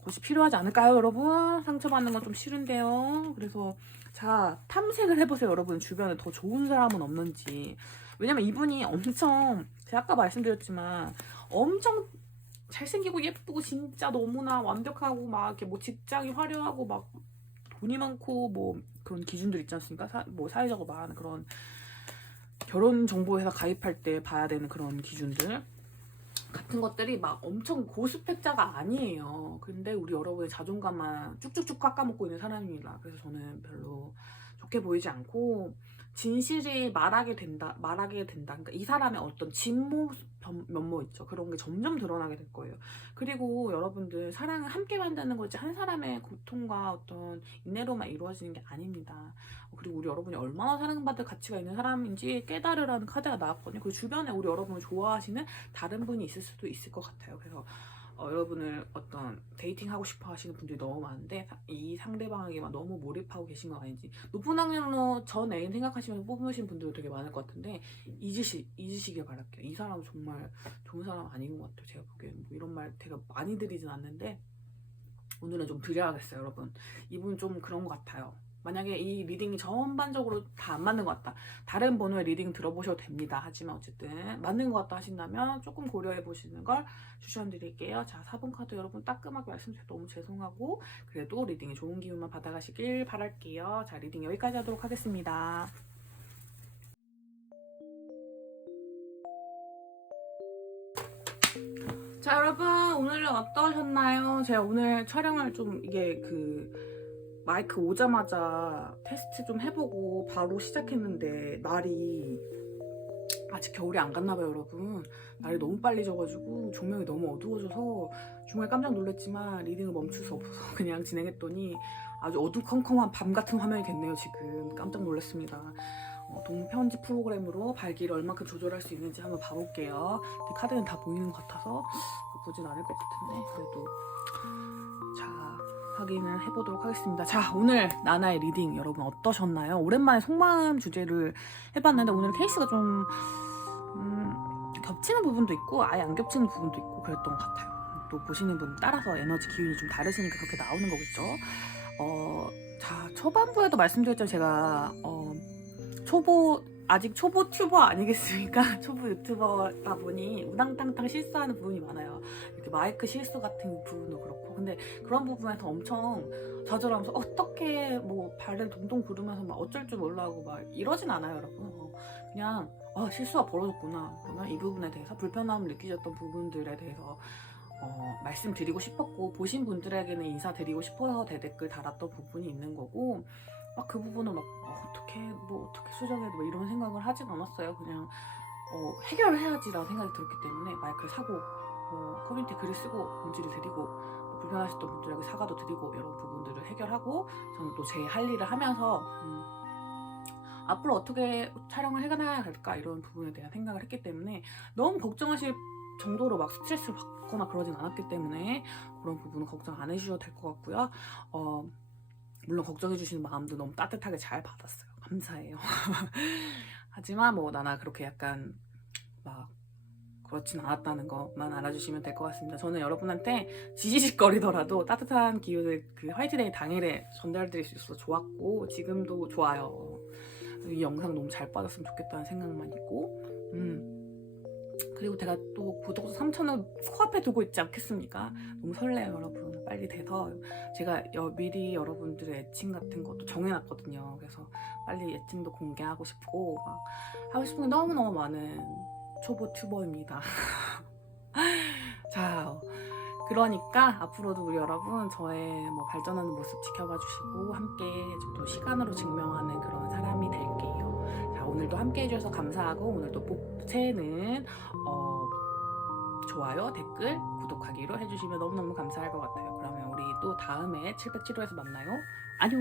것이 필요하지 않을까요, 여러분? 상처받는 건 좀 싫은데요. 그래서 자, 탐색을 해보세요, 여러분. 주변에 더 좋은 사람은 없는지. 왜냐면 이분이 엄청, 제가 아까 말씀드렸지만 엄청 잘생기고 예쁘고 진짜 너무나 완벽하고 막 이렇게 뭐 직장이 화려하고 막 돈이 많고 뭐 그런 기준들 있지 않습니까? 뭐 사회적으로 말하는 그런 결혼 정보회사 가입할 때 봐야 되는 그런 기준들 같은 것들이 막 엄청 고스펙자가 아니에요. 근데 우리 여러분의 자존감만 쭉쭉쭉 깎아먹고 있는 사람입니다. 그래서 저는 별로 좋게 보이지 않고 진실이 말하게 된다. 그러니까 이 사람의 어떤 면모 있죠. 그런 게 점점 드러나게 될 거예요. 그리고 여러분들 사랑을 함께 만드는 거지 한 사람의 고통과 어떤 인내로만 이루어지는 게 아닙니다. 그리고 우리 여러분이 얼마나 사랑받을 가치가 있는 사람인지 깨달으라는 카드가 나왔거든요. 그 주변에 우리 여러분을 좋아하시는 다른 분이 있을 수도 있을 것 같아요. 그래서 여러분을 어떤 데이팅하고 싶어 하시는 분들이 너무 많은데 이 상대방에게만 너무 몰입하고 계신 건 아닌지 높은 확률로 전 애인 생각하시면서 뽑으신 분들도 되게 많을 것 같은데 잊으시길 바랄게요. 이 사람은 정말 좋은 사람 아닌 것 같아요. 제가 보기에는 뭐 이런 말 되게 많이 드리진 않는데 오늘은 좀 드려야겠어요. 여러분 이분 좀 그런 것 같아요. 만약에 이 리딩이 전반적으로 다 안 맞는 것 같다. 다른 번호의 리딩 들어보셔도 됩니다. 하지만 어쨌든 맞는 것 같다 하신다면 조금 고려해 보시는 걸 추천드릴게요. 자, 4번 카드 여러분 따끔하게 말씀드려 너무 죄송하고 그래도 리딩에 좋은 기운만 받아가시길 바랄게요. 자, 리딩 여기까지 하도록 하겠습니다. 자, 여러분 오늘은 어떠셨나요? 제가 오늘 촬영을 좀 이게 마이크 오자마자 테스트 좀 해보고 바로 시작했는데 날이 아직 겨울이 안 갔나봐요, 여러분. 날이 너무 빨리 져가지고 조명이 너무 어두워져서 중간에 깜짝 놀랐지만 리딩을 멈출 수 없어서 그냥 진행했더니 아주 어두컴컴한 밤 같은 화면이 됐네요. 지금 깜짝 놀랐습니다. 동편집 프로그램으로 밝기를 얼마큼 조절할 수 있는지 한번 봐볼게요. 근데 카드는 다 보이는 것 같아서 보진 않을 것 같은데 그래도 자, 확인을 해보도록 하겠습니다. 자, 오늘 나나의 리딩 여러분 어떠셨나요? 오랜만에 속마음 주제를 해봤는데 오늘 케이스가 좀 겹치는 부분도 있고 아예 안 겹치는 부분도 있고 그랬던 것 같아요. 또 보시는 분 따라서 에너지 기운이 좀 다르시니까 그렇게 나오는 거겠죠. 자, 초반부에도 말씀드렸죠. 제가 아직 초보 튜버 아니겠습니까? 초보 유튜버다 보니 우당탕탕 실수하는 부분이 많아요. 이렇게 마이크 실수 같은 부분도 그렇고. 근데 그런 부분에서 엄청 좌절하면서 어떻게 뭐 발을 동동 구르면서 막 어쩔 줄 몰라 하고 막 이러진 않아요, 여러분. 그냥 실수가 벌어졌구나. 그러면 이 부분에 대해서 불편함을 느끼셨던 부분들에 대해서 말씀드리고 싶었고 보신 분들에게는 인사드리고 싶어서 대댓글 달았던 부분이 있는 거고 막 그 부분을 막 어떻게 수정해도 막 이런 생각을 하진 않았어요. 그냥 해결을 해야지라는 생각이 들었기 때문에 마이크를 사고 커뮤니티 글을 쓰고 공지를 드리고 불편하셨던 분들에게 사과도 드리고 이런 부분들을 해결하고 저는 또 제 할 일을 하면서 앞으로 어떻게 촬영을 해가야 할까 이런 부분에 대한 생각을 했기 때문에 너무 걱정하실 정도로 막 스트레스를 받거나 그러진 않았기 때문에 그런 부분은 걱정 안 해주셔도 될 것 같고요. 물론 걱정해주시는 마음도 너무 따뜻하게 잘 받았어요. 감사해요. 하지만 뭐 나나 그렇게 약간 막 그렇진 않았다는 것만 알아주시면 될 것 같습니다. 저는 여러분한테 지지직거리더라도 따뜻한 기운을 그 화이트데이 당일에 전달드릴 수 있어서 좋았고 지금도 좋아요. 이 영상 너무 잘 빠졌으면 좋겠다는 생각만 있고 그리고 제가 또 구독자 3,000원 코앞에 두고 있지 않겠습니까? 너무 설레요, 여러분. 빨리 돼서 제가 미리 여러분들의 애칭 같은 것도 정해놨거든요. 그래서 빨리 애칭도 공개하고 싶고 막 하고 싶은 게 너무너무 많은 초보 튜버입니다. 자, 그러니까 앞으로도 우리 여러분 저의 뭐 발전하는 모습 지켜봐 주시고 함께 또 시간으로 증명하는 그런 사람이 될게요. 자, 오늘 오늘도 함께 해주셔서 감사하고 오늘도 새해는 좋아요, 댓글, 구독하기로 해주시면 너무너무 감사할 것 같아요. 그러면 우리 또 다음에 707호에서 만나요. 안녕.